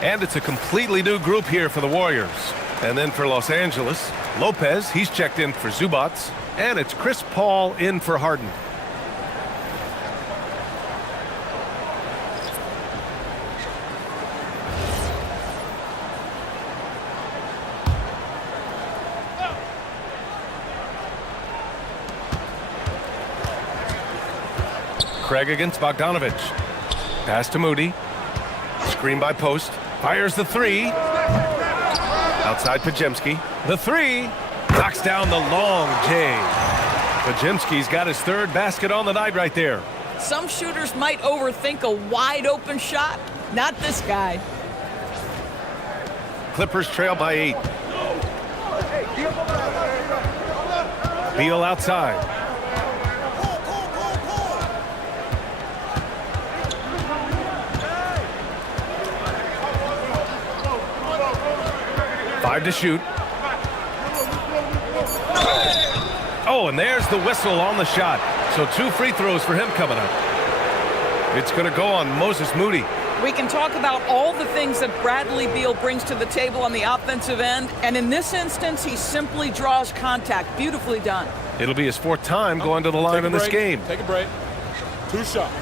And it's a completely new group here for the Warriors. And then for Los Angeles, Lopez, he's checked in for Zubats. And it's Chris Paul in for Harden. Craig against Bogdanovich. Pass to Moody. Screen by Post. Fires the 3. Outside Pajemski. The 3. Knocks down the long J. Pajemski's got his 3rd basket on the night right there. Some shooters might overthink a wide open shot. Not this guy. Clippers trail by 8. Beal outside. Five to shoot. Oh, and there's the whistle on the shot. So 2 free throws for him coming up. It's going to go on Moses Moody. We can talk about all the things that Bradley Beal brings to the table on the offensive end, and in this instance, he simply draws contact. Beautifully done. It'll be his 4th time going to the line in this game. Take a break. 2 shots.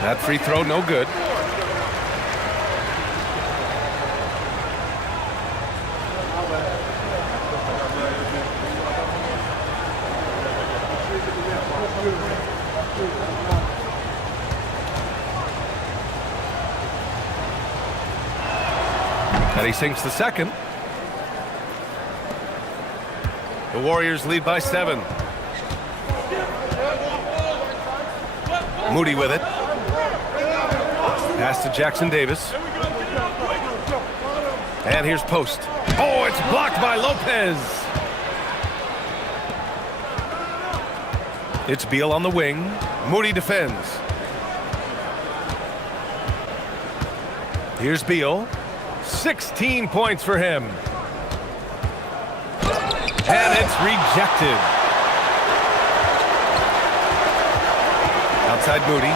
That free throw, no good. And he sinks the 2nd. The Warriors lead by 7. Moody with it. Pass to Jackson Davis. And here's Post. Oh, it's blocked by Lopez. It's Beal on the wing. Moody defends. Here's Beal. 16 points for him. And it's rejected. Outside Moody.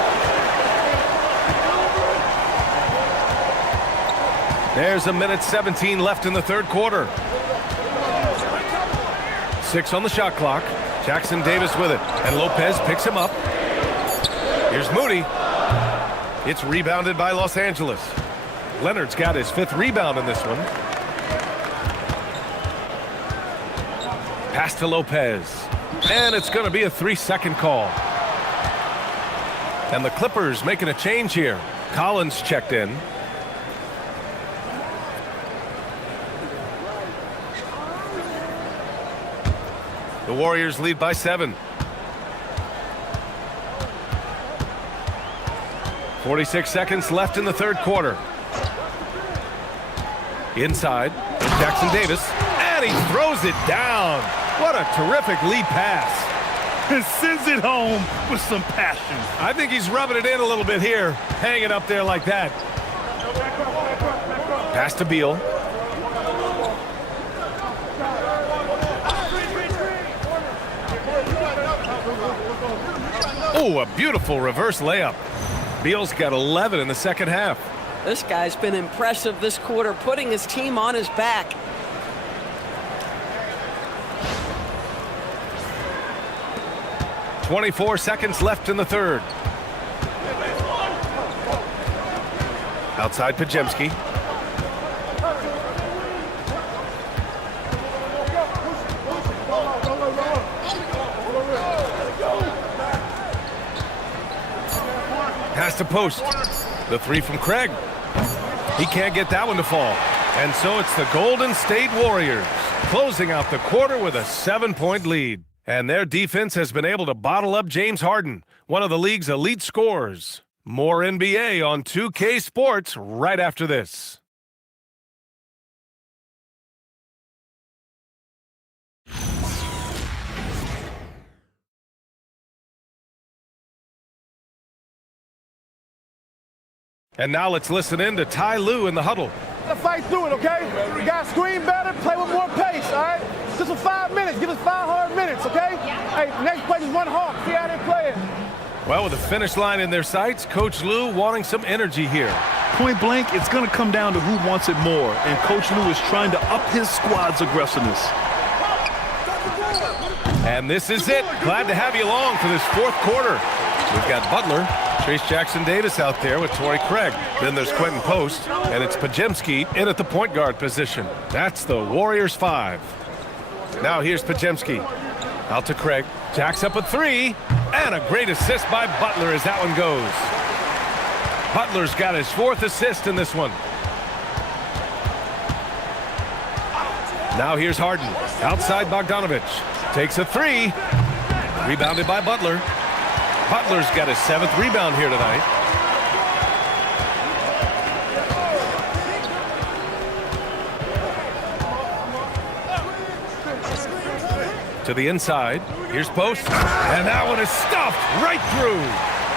There's 1:17 left in the third quarter. 6 on the shot clock. Jackson Davis with it. And Lopez picks him up. Here's Moody. It's rebounded by Los Angeles. Leonard's got his 5th rebound in this one. Pass to Lopez. And it's going to be a 3-second call. And the Clippers making a change here. Collins checked in. The Warriors lead by 7. 46 seconds left in the third quarter. Inside, Jackson Davis, and he throws it down. What a terrific lead pass. And sends it home with some passion. I think he's rubbing it in a little bit here, hanging up there like that. Pass to Beal. Oh, a beautiful reverse layup. Beal's got 11 in the second half. This guy's been impressive this quarter, putting his team on his back. .24 seconds left in the third. Outside Pajemski. Pass to post. The 3 from Craig. He can't get that one to fall. And so it's the Golden State Warriors closing out the quarter with a 7-point lead. And their defense has been able to bottle up James Harden, one of the league's elite scorers. More NBA on 2K Sports right after this. And now let's listen in to Ty Lue in the huddle. Fight through it, okay? You got to screen better, play with more pace, all right? Just for 5 minutes. Give us 5 hard minutes, okay? Hey, next play is run hard. See how they play it. Well, with the finish line in their sights, Coach Lue wanting some energy here. Point blank, it's going to come down to who wants it more, and Coach Lue is trying to up his squad's aggressiveness. And this is it. Glad to have you along for this fourth quarter. We've got Butler, Trace Jackson Davis out there with Torrey Craig. Then there's Quentin Post, and it's Pajemski in at the point guard position. That's the Warriors 5. Now here's Pajemski. Out to Craig. Jacks up a 3, and a great assist by Butler as that one goes. Butler's got his 4th assist in this one. Now here's Harden. Outside Bogdanovich. Takes a 3. Rebounded by Butler. Butler's got his 7th rebound here tonight. To the inside. Here's Post. And that one is stuffed right through.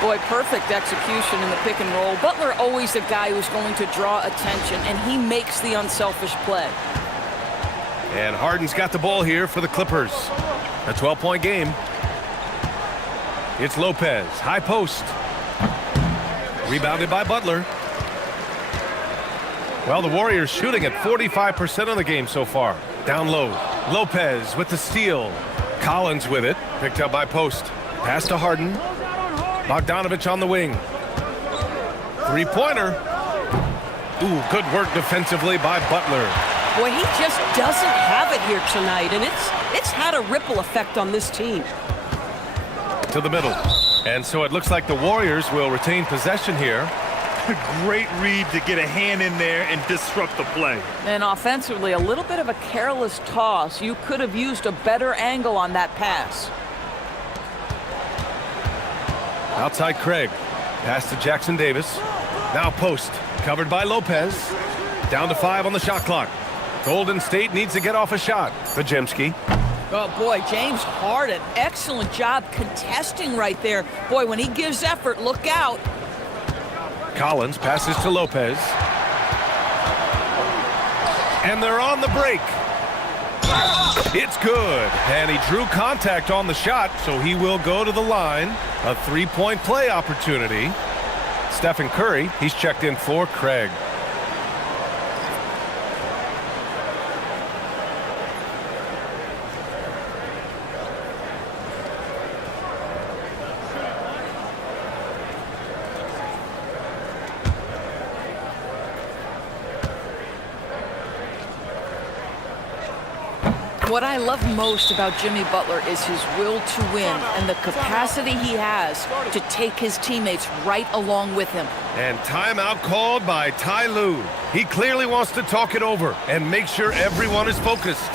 Boy, perfect execution in the pick and roll. Butler always a guy who's going to draw attention, and he makes the unselfish play. And Harden's got the ball here for the Clippers. A 12-point game. It's Lopez, high post. Rebounded by Butler. Well, the Warriors shooting at 45% of the game so far. Down low. Lopez with the steal. Collins with it. Picked up by Post. Pass to Harden. Bogdanovich on the wing. 3-pointer. Ooh, good work defensively by Butler. Boy, he just doesn't have it here tonight, and it's had a ripple effect on this team. To the middle. And so it looks like the Warriors will retain possession here. Great read to get a hand in there and disrupt the play. And offensively, a little bit of a careless toss. You could have used a better angle on that pass. Outside Craig. Pass to Jackson Davis. Now Post. Covered by Lopez. Down to 5 on the shot clock. Golden State needs to get off a shot. Pajemski. Oh, boy, James Harden, excellent job contesting right there. Boy, when he gives effort, look out. Collins passes to Lopez. And they're on the break. It's good. And he drew contact on the shot, so he will go to the line. A three-point play opportunity. Stephen Curry, he's checked in for Craig. What I love most about Jimmy Butler is his will to win and the capacity he has to take his teammates right along with him. And timeout called by Ty Lue. He clearly wants to talk it over and make sure everyone is focused.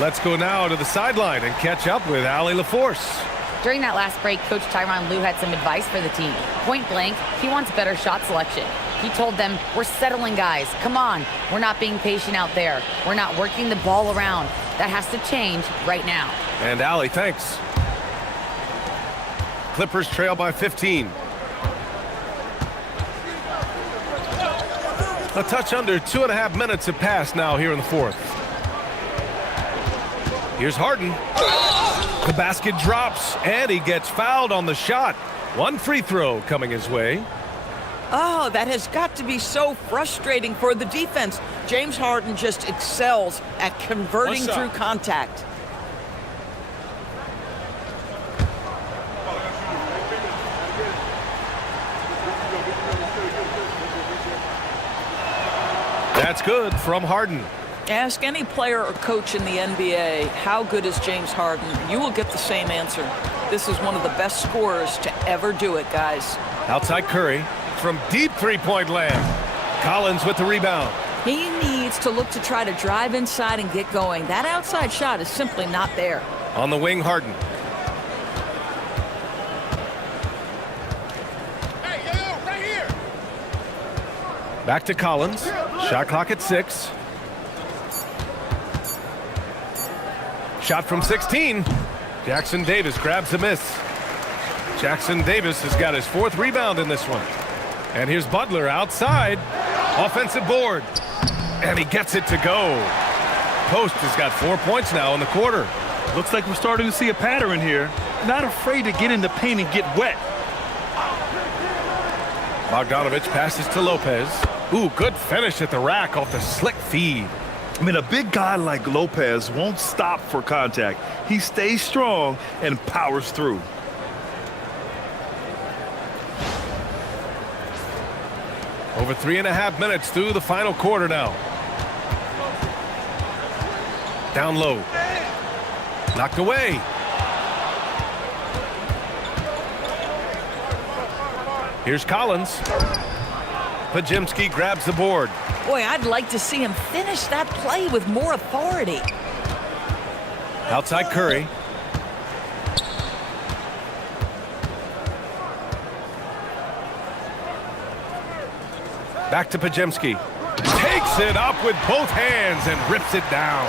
Let's go now to the sideline and catch up with Allie LaForce. During that last break, Coach Tyronn Lue had some advice for the team. Point blank, he wants better shot selection. He told them, we're settling, guys. Come on. We're not being patient out there. We're not working the ball around. That has to change right now. And Allie, thanks. Clippers trail by 15. A touch under 2.5 minutes have passed now here in the fourth. Here's Harden. The basket drops, and he gets fouled on the shot. One free throw coming his way. Oh, that has got to be so frustrating for the defense. James Harden just excels at converting through contact. That's good from Harden. Ask any player or coach in the NBA, how good is James Harden? You will get the same answer. This is one of the best scorers to ever do it, guys. Outside Curry from deep three-point land. Collins with the rebound. He needs to look to try to drive inside and get going. That outside shot is simply not there. On the wing, Harden. Hey, yo, right here. Back to Collins. Shot clock at 6. Shot from 16. Jackson Davis grabs the miss. Jackson Davis has got his 4th rebound in this one. And here's Butler outside. Offensive board. And he gets it to go. Post has got 4 points now in the quarter. Looks like we're starting to see a pattern here. Not afraid to get in the paint and get wet. Bogdanovich passes to Lopez. Ooh, good finish at the rack off the slick feed. I mean, a big guy like Lopez won't stop for contact. He stays strong and powers through. Over 3.5 minutes through the final quarter now. Down low. Knocked away. Here's Collins. Pajemski grabs the board. Boy, I'd like to see him finish that play with more authority. Outside Curry. Back to Pajemski. Takes it up with both hands and rips it down.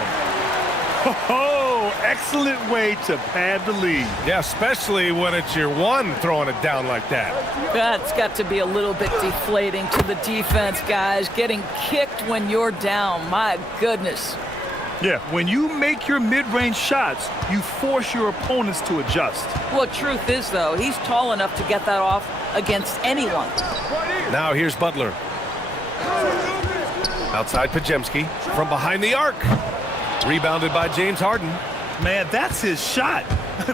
Oh, excellent way to pad the lead. Yeah, especially when it's your one throwing it down like that. That's got to be a little bit deflating to the defense, guys. Getting kicked when you're down. My goodness. Yeah, when you make your mid-range shots, you force your opponents to adjust. Well, truth is, though, he's tall enough to get that off against anyone. Now here's Butler. Outside Pajemski from behind the arc. Rebounded by James Harden. Man, that's his shot.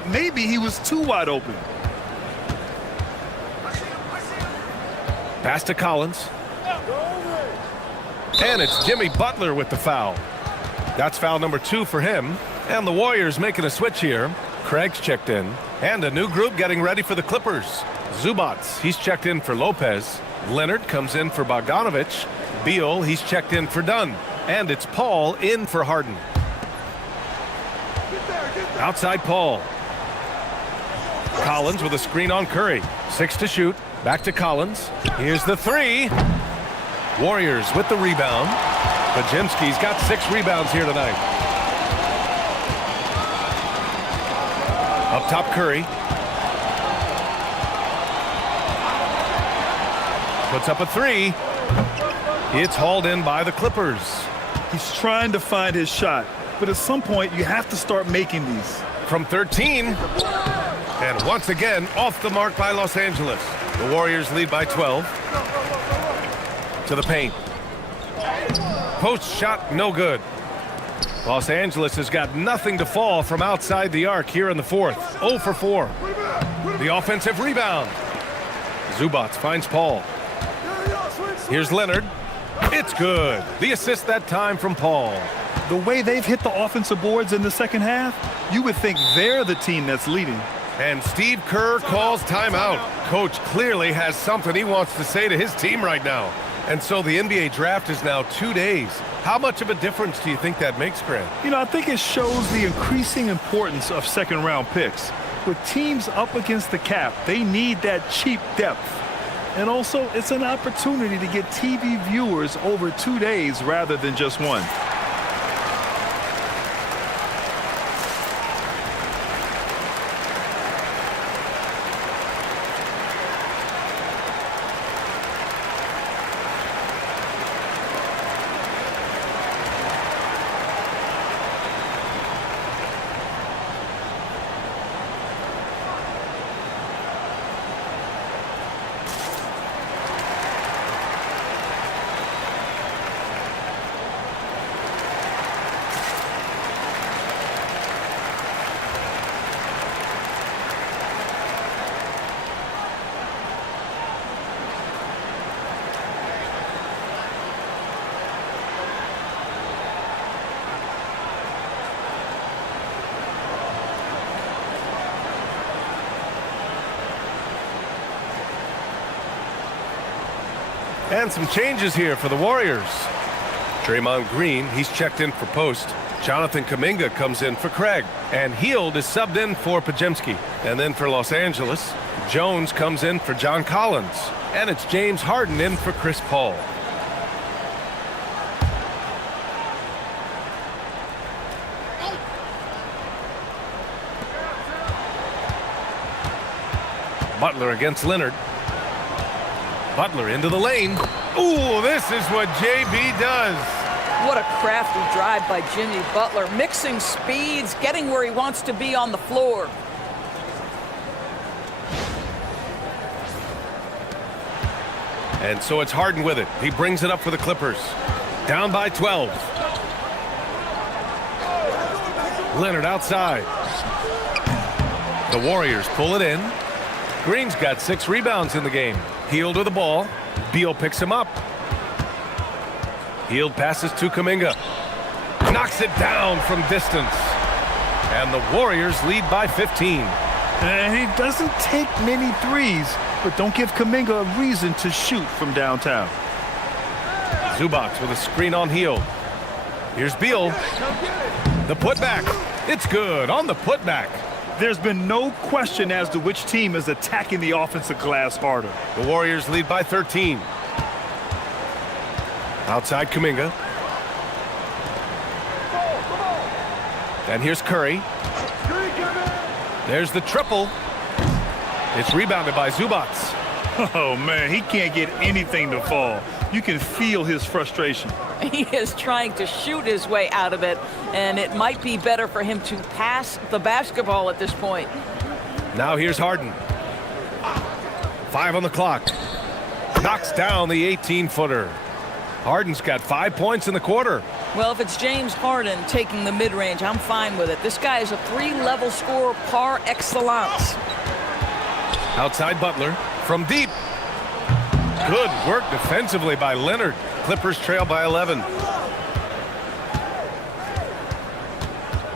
Maybe he was too wide open. Pass to Collins. And it's Jimmy Butler with the foul. That's foul number 2 for him. And the Warriors making a switch here. Craig's checked in. And a new group getting ready for the Clippers. Zubats, he's checked in for Lopez. Leonard comes in for Bogdanovich. Beal, he's checked in for Dunn. And it's Paul in for Harden. Outside Paul. Collins with a screen on Curry. 6 to shoot. Back to Collins. Here's the 3. Warriors with the rebound. Pajemski's got 6 rebounds here tonight. Up top, Curry. Puts up a 3. It's hauled in by the Clippers. He's trying to find his shot, but at some point you have to start making these. From 13. And once again, off the mark by Los Angeles. The Warriors lead by 12. To the paint. Post shot, no good. Los Angeles has got nothing to fall from outside the arc here in the 4th. 0 for 4. The offensive rebound. Zubats finds Paul. Here's Leonard. It's good. The assist that time from Paul. The way they've hit the offensive boards in the second half, you would think they're the team that's leading. And Steve Kerr calls timeout. Coach clearly has something he wants to say to his team right now. And so the NBA draft is now 2 days. How much of a difference do you think that makes, Grant? You know, I think it shows the increasing importance of second-round picks. With teams up against the cap, they need that cheap depth. And also, it's an opportunity to get TV viewers over 2 days rather than just one. And some changes here for the Warriors. Draymond Green, he's checked in for Post. Jonathan Kuminga comes in for Craig. And Hield is subbed in for Pajemski. And then for Los Angeles, Jones comes in for John Collins. And it's James Harden in for Chris Paul. Butler against Leonard. Butler into the lane. Ooh, this is what JB does. What a crafty drive by Jimmy Butler. Mixing speeds, getting where he wants to be on the floor. And so it's Harden with it. He brings it up for the Clippers. Down by 12. Leonard outside. The Warriors pull it in. Green's got 6 rebounds in the game. Hield with the ball. Beal picks him up. Hield passes to Kuminga. Knocks it down from distance. And the Warriors lead by 15. And he doesn't take many threes, but don't give Kuminga a reason to shoot from downtown. Zubats with a screen on Hield. Here's Beal. The putback. It's good on the putback. There's been no question as to which team is attacking the offensive glass harder. The Warriors lead by 13. Outside Kuminga. And here's Curry. There's the triple. It's rebounded by Zubac. Oh, man, he can't get anything to fall. You can feel his frustration. He is trying to shoot his way out of it, and it might be better for him to pass the basketball at this point. Now here's Harden. 5 on the clock. Knocks down the 18-footer. Harden's got 5 points in the quarter. Well, if it's James Harden taking the mid-range, I'm fine with it. This guy is a 3-level scorer par excellence. Outside Butler from deep. Good work defensively by Leonard. Clippers trail by 11.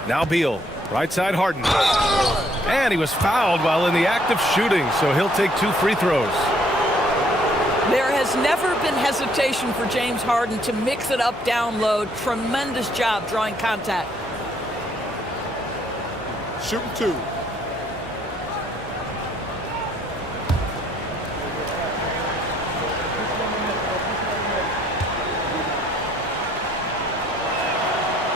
Now Beal. Right side Harden. And he was fouled while in the act of shooting, so he'll take 2 free throws. There has never been hesitation for James Harden to mix it up down low. Tremendous job drawing contact. Shooting 2.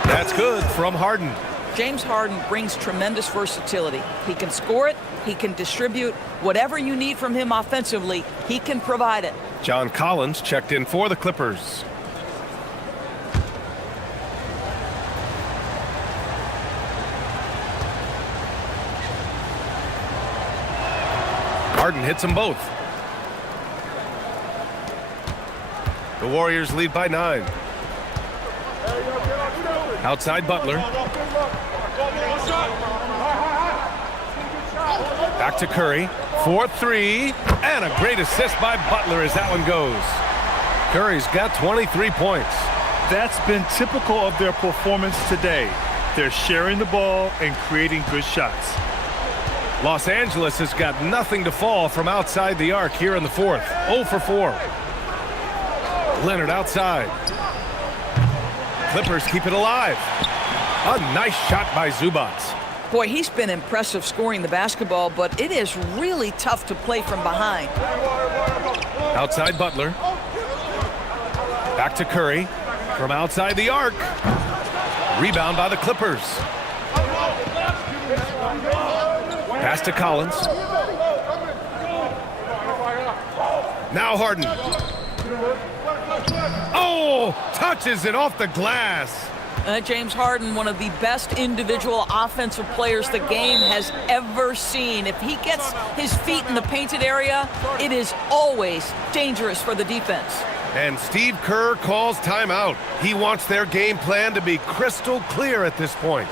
That's good from Harden. James Harden brings tremendous versatility. He can score it, he can distribute. Whatever you need from him offensively, he can provide it. John Collins checked in for the Clippers. Harden hits them both. The Warriors lead by 9. Outside Butler. Back to Curry. 4-3. And a great assist by Butler as that one goes. Curry's got 23 points. That's been typical of their performance today. They're sharing the ball and creating good shots. Los Angeles has got nothing to fall from outside the arc here in the 4th. 0 for 4. Leonard outside. Clippers keep it alive. A nice shot by Zubac. Boy, he's been impressive scoring the basketball, but it is really tough to play from behind. Outside Butler. Back to Curry. From outside the arc. Rebound by the Clippers. Pass to Collins. Now Harden. Oh, touches it off the glass. James Harden, one of the best individual offensive players the game has ever seen. If he gets his feet in the painted area, it is always dangerous for the defense. And Steve Kerr calls timeout. He wants their game plan to be crystal clear at this point.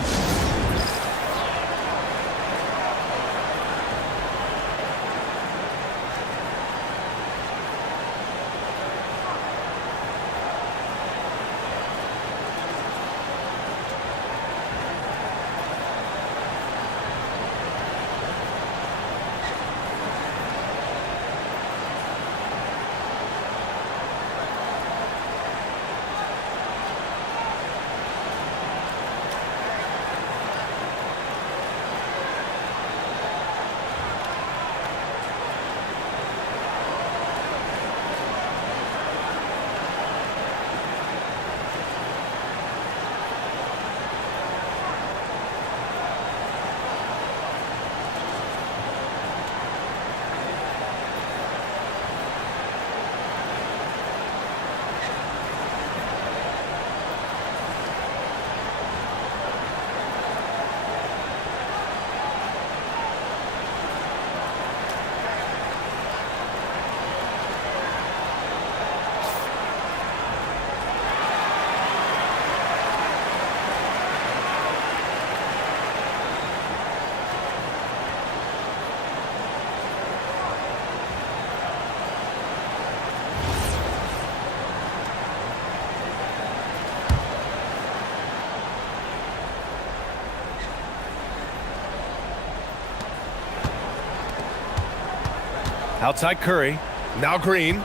Outside Curry. Now Green.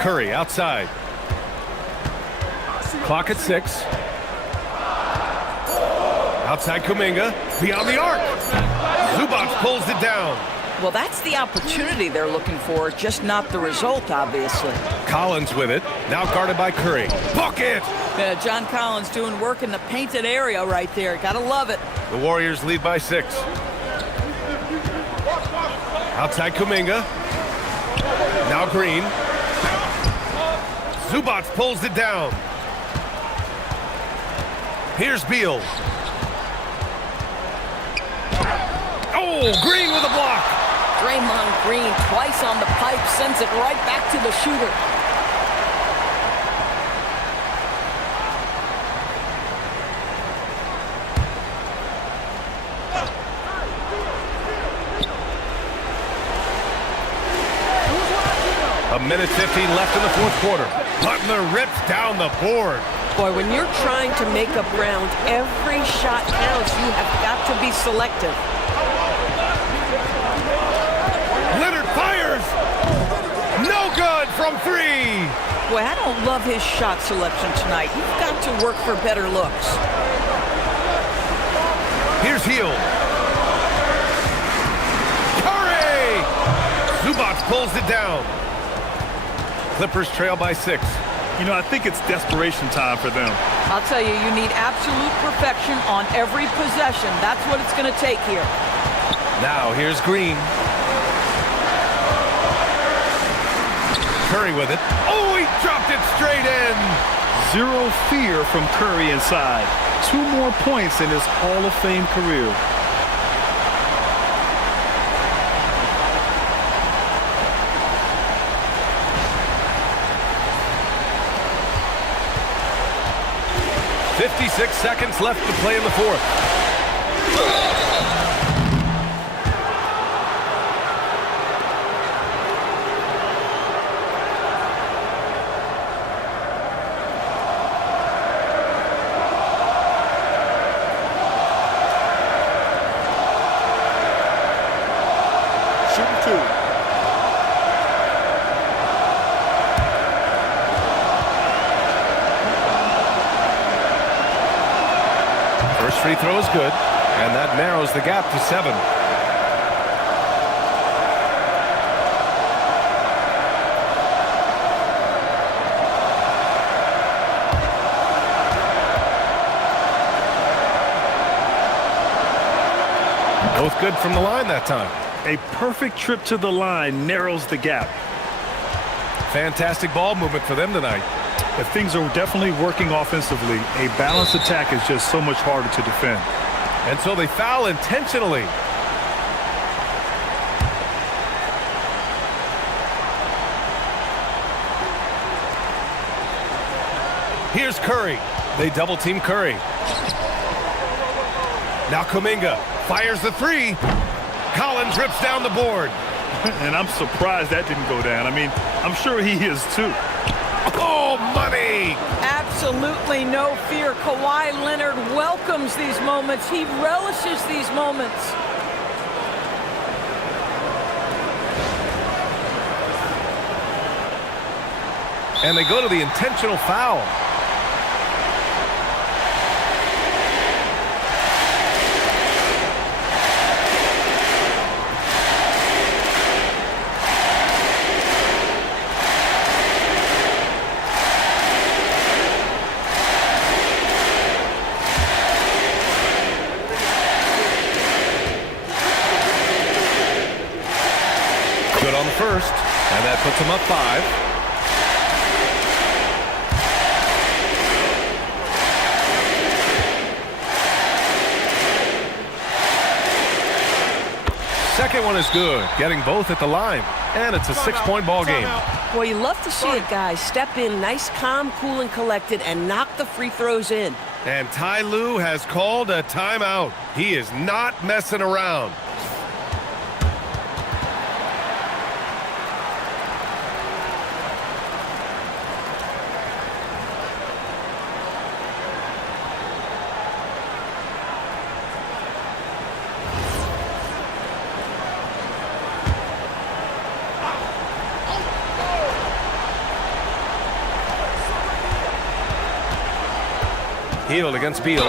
Curry outside. Clock at 6. Outside Kuminga. Beyond the arc. Zubac pulls it down. Well, that's the opportunity they're looking for, just not the result, obviously. Collins with it. Now guarded by Curry. Bucket! Yeah, John Collins doing work in the painted area right there. Gotta love it. The Warriors lead by 6. Outside Kuminga. Now Green. Zubac pulls it down. Here's Beal. Oh, Green with a block. Draymond Green twice on the pipe, sends it right back to the shooter. A minute 15 left in the fourth quarter. Butler rips down the board. Boy, when you're trying to make up ground, every shot counts. You have got to be selective. Leonard fires. No good from 3. Boy, I don't love his shot selection tonight. You've got to work for better looks. Here's Hield. Curry! Zubac pulls it down. Clippers trail by 6. You know, I think it's desperation time for them. I'll tell you, you need absolute perfection on every possession. That's what it's going to take here. Now here's Green. Curry with it. Oh, he dropped it straight in. Zero fear from Curry inside. 2 more points in his Hall of Fame career. .56 seconds left to play in the fourth. Shooting 2. First free throw is good, and that narrows the gap to 7. Both good from the line that time. A perfect trip to the line narrows the gap. Fantastic ball movement for them tonight. But things are definitely working offensively. A balanced attack is just so much harder to defend. And so they foul intentionally. Here's Curry. They double team Curry. Now Kuminga fires the 3. Collins rips down the board. And I'm surprised that didn't go down. I mean, I'm sure he is too. Oh, money! Absolutely no fear. Kawhi Leonard welcomes these moments. He relishes these moments. And they go to the intentional foul. Good on the first, and that puts them up 5. Second one is good, getting both at the line, and it's a 6-point ball game. Well, you love to see a guy step in nice, calm, cool, and collected and knock the free throws in. And Ty Lue has called a timeout. He is not messing around. Hield against Beal.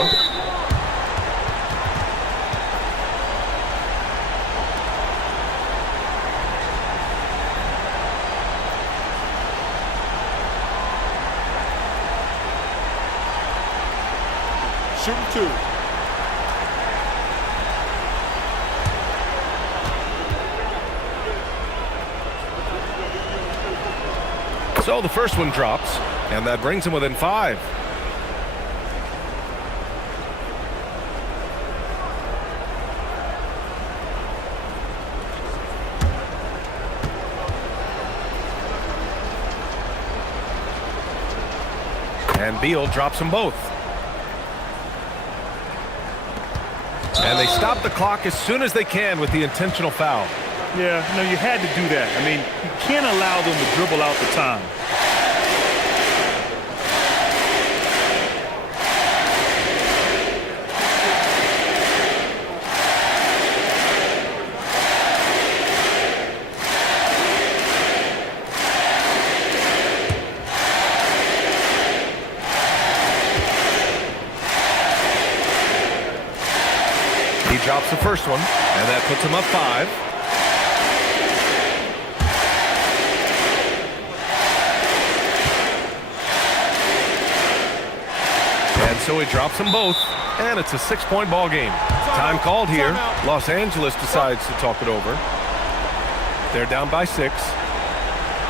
shooting 2. So the first one drops, and that brings him within 5. And Beal drops them both. And they stop the clock as soon as they can with the intentional foul. Yeah, no, you had to do that. I mean, you can't allow them to dribble out the time. He drops the first one, and that puts him up 5. And so he drops them both, and it's a 6-point ball game. Time called here. Los Angeles decides to talk it over. They're down by 6.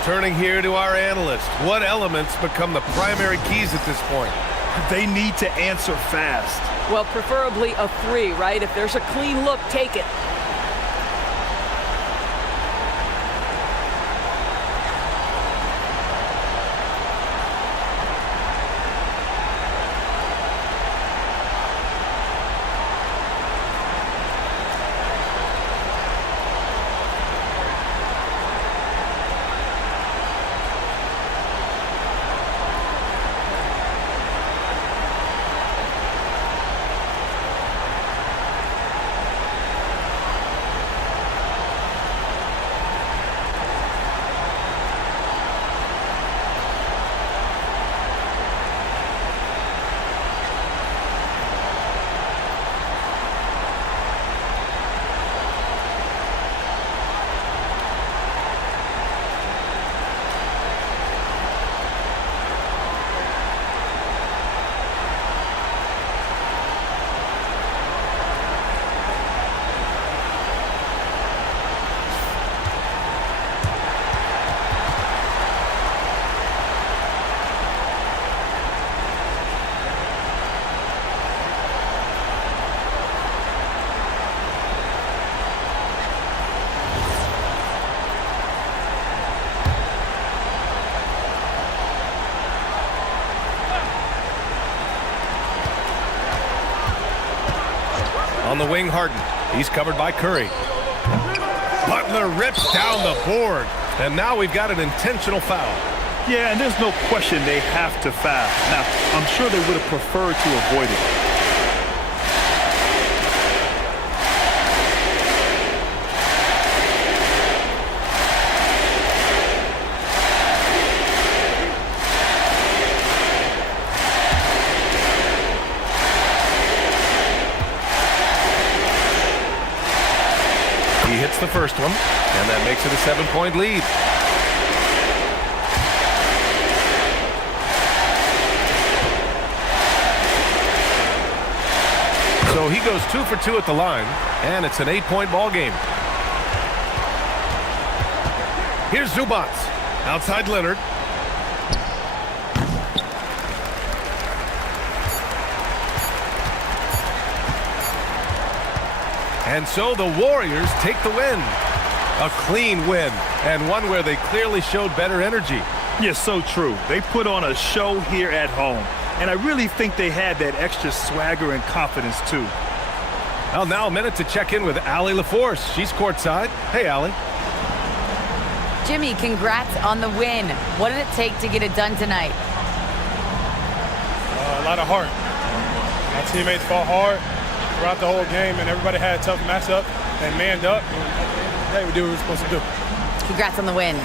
Turning here to our analyst. What elements become the primary keys at this point? They need to answer fast. Well, preferably a 3, right? If there's a clean look, take it. On the wing, Harden. He's covered by Curry. Butler rips down the board. And now we've got an intentional foul. Yeah, and there's no question they have to foul. Now, I'm sure they would have preferred to avoid it. He hits the first one, and that makes it a 7-point lead. So he goes 2 for 2 at the line, and it's an 8-point ball game. Here's Zubac. Outside Leonard. And so the Warriors take the win. A clean win, and one where they clearly showed better energy. Yeah, so true. They put on a show here at home, and I really think they had that extra swagger and confidence, too. Well, now a minute to check in with Allie LaForce. She's courtside. Hey, Allie. Jimmy, congrats on the win. What did it take to get it done tonight? A lot of heart. My teammates fought hard throughout the whole game, and everybody had a tough matchup. They manned up, and hey, we did what we were supposed to do. Congrats on the win.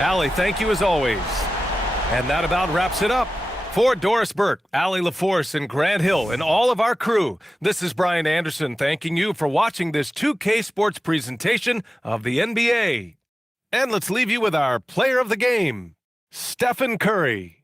Allie, thank you as always. And that about wraps it up. For Doris Burke, Allie LaForce, and Grant Hill, and all of our crew, this is Brian Anderson thanking you for watching this 2K Sports presentation of the NBA. And let's leave you with our player of the game, Stephen Curry.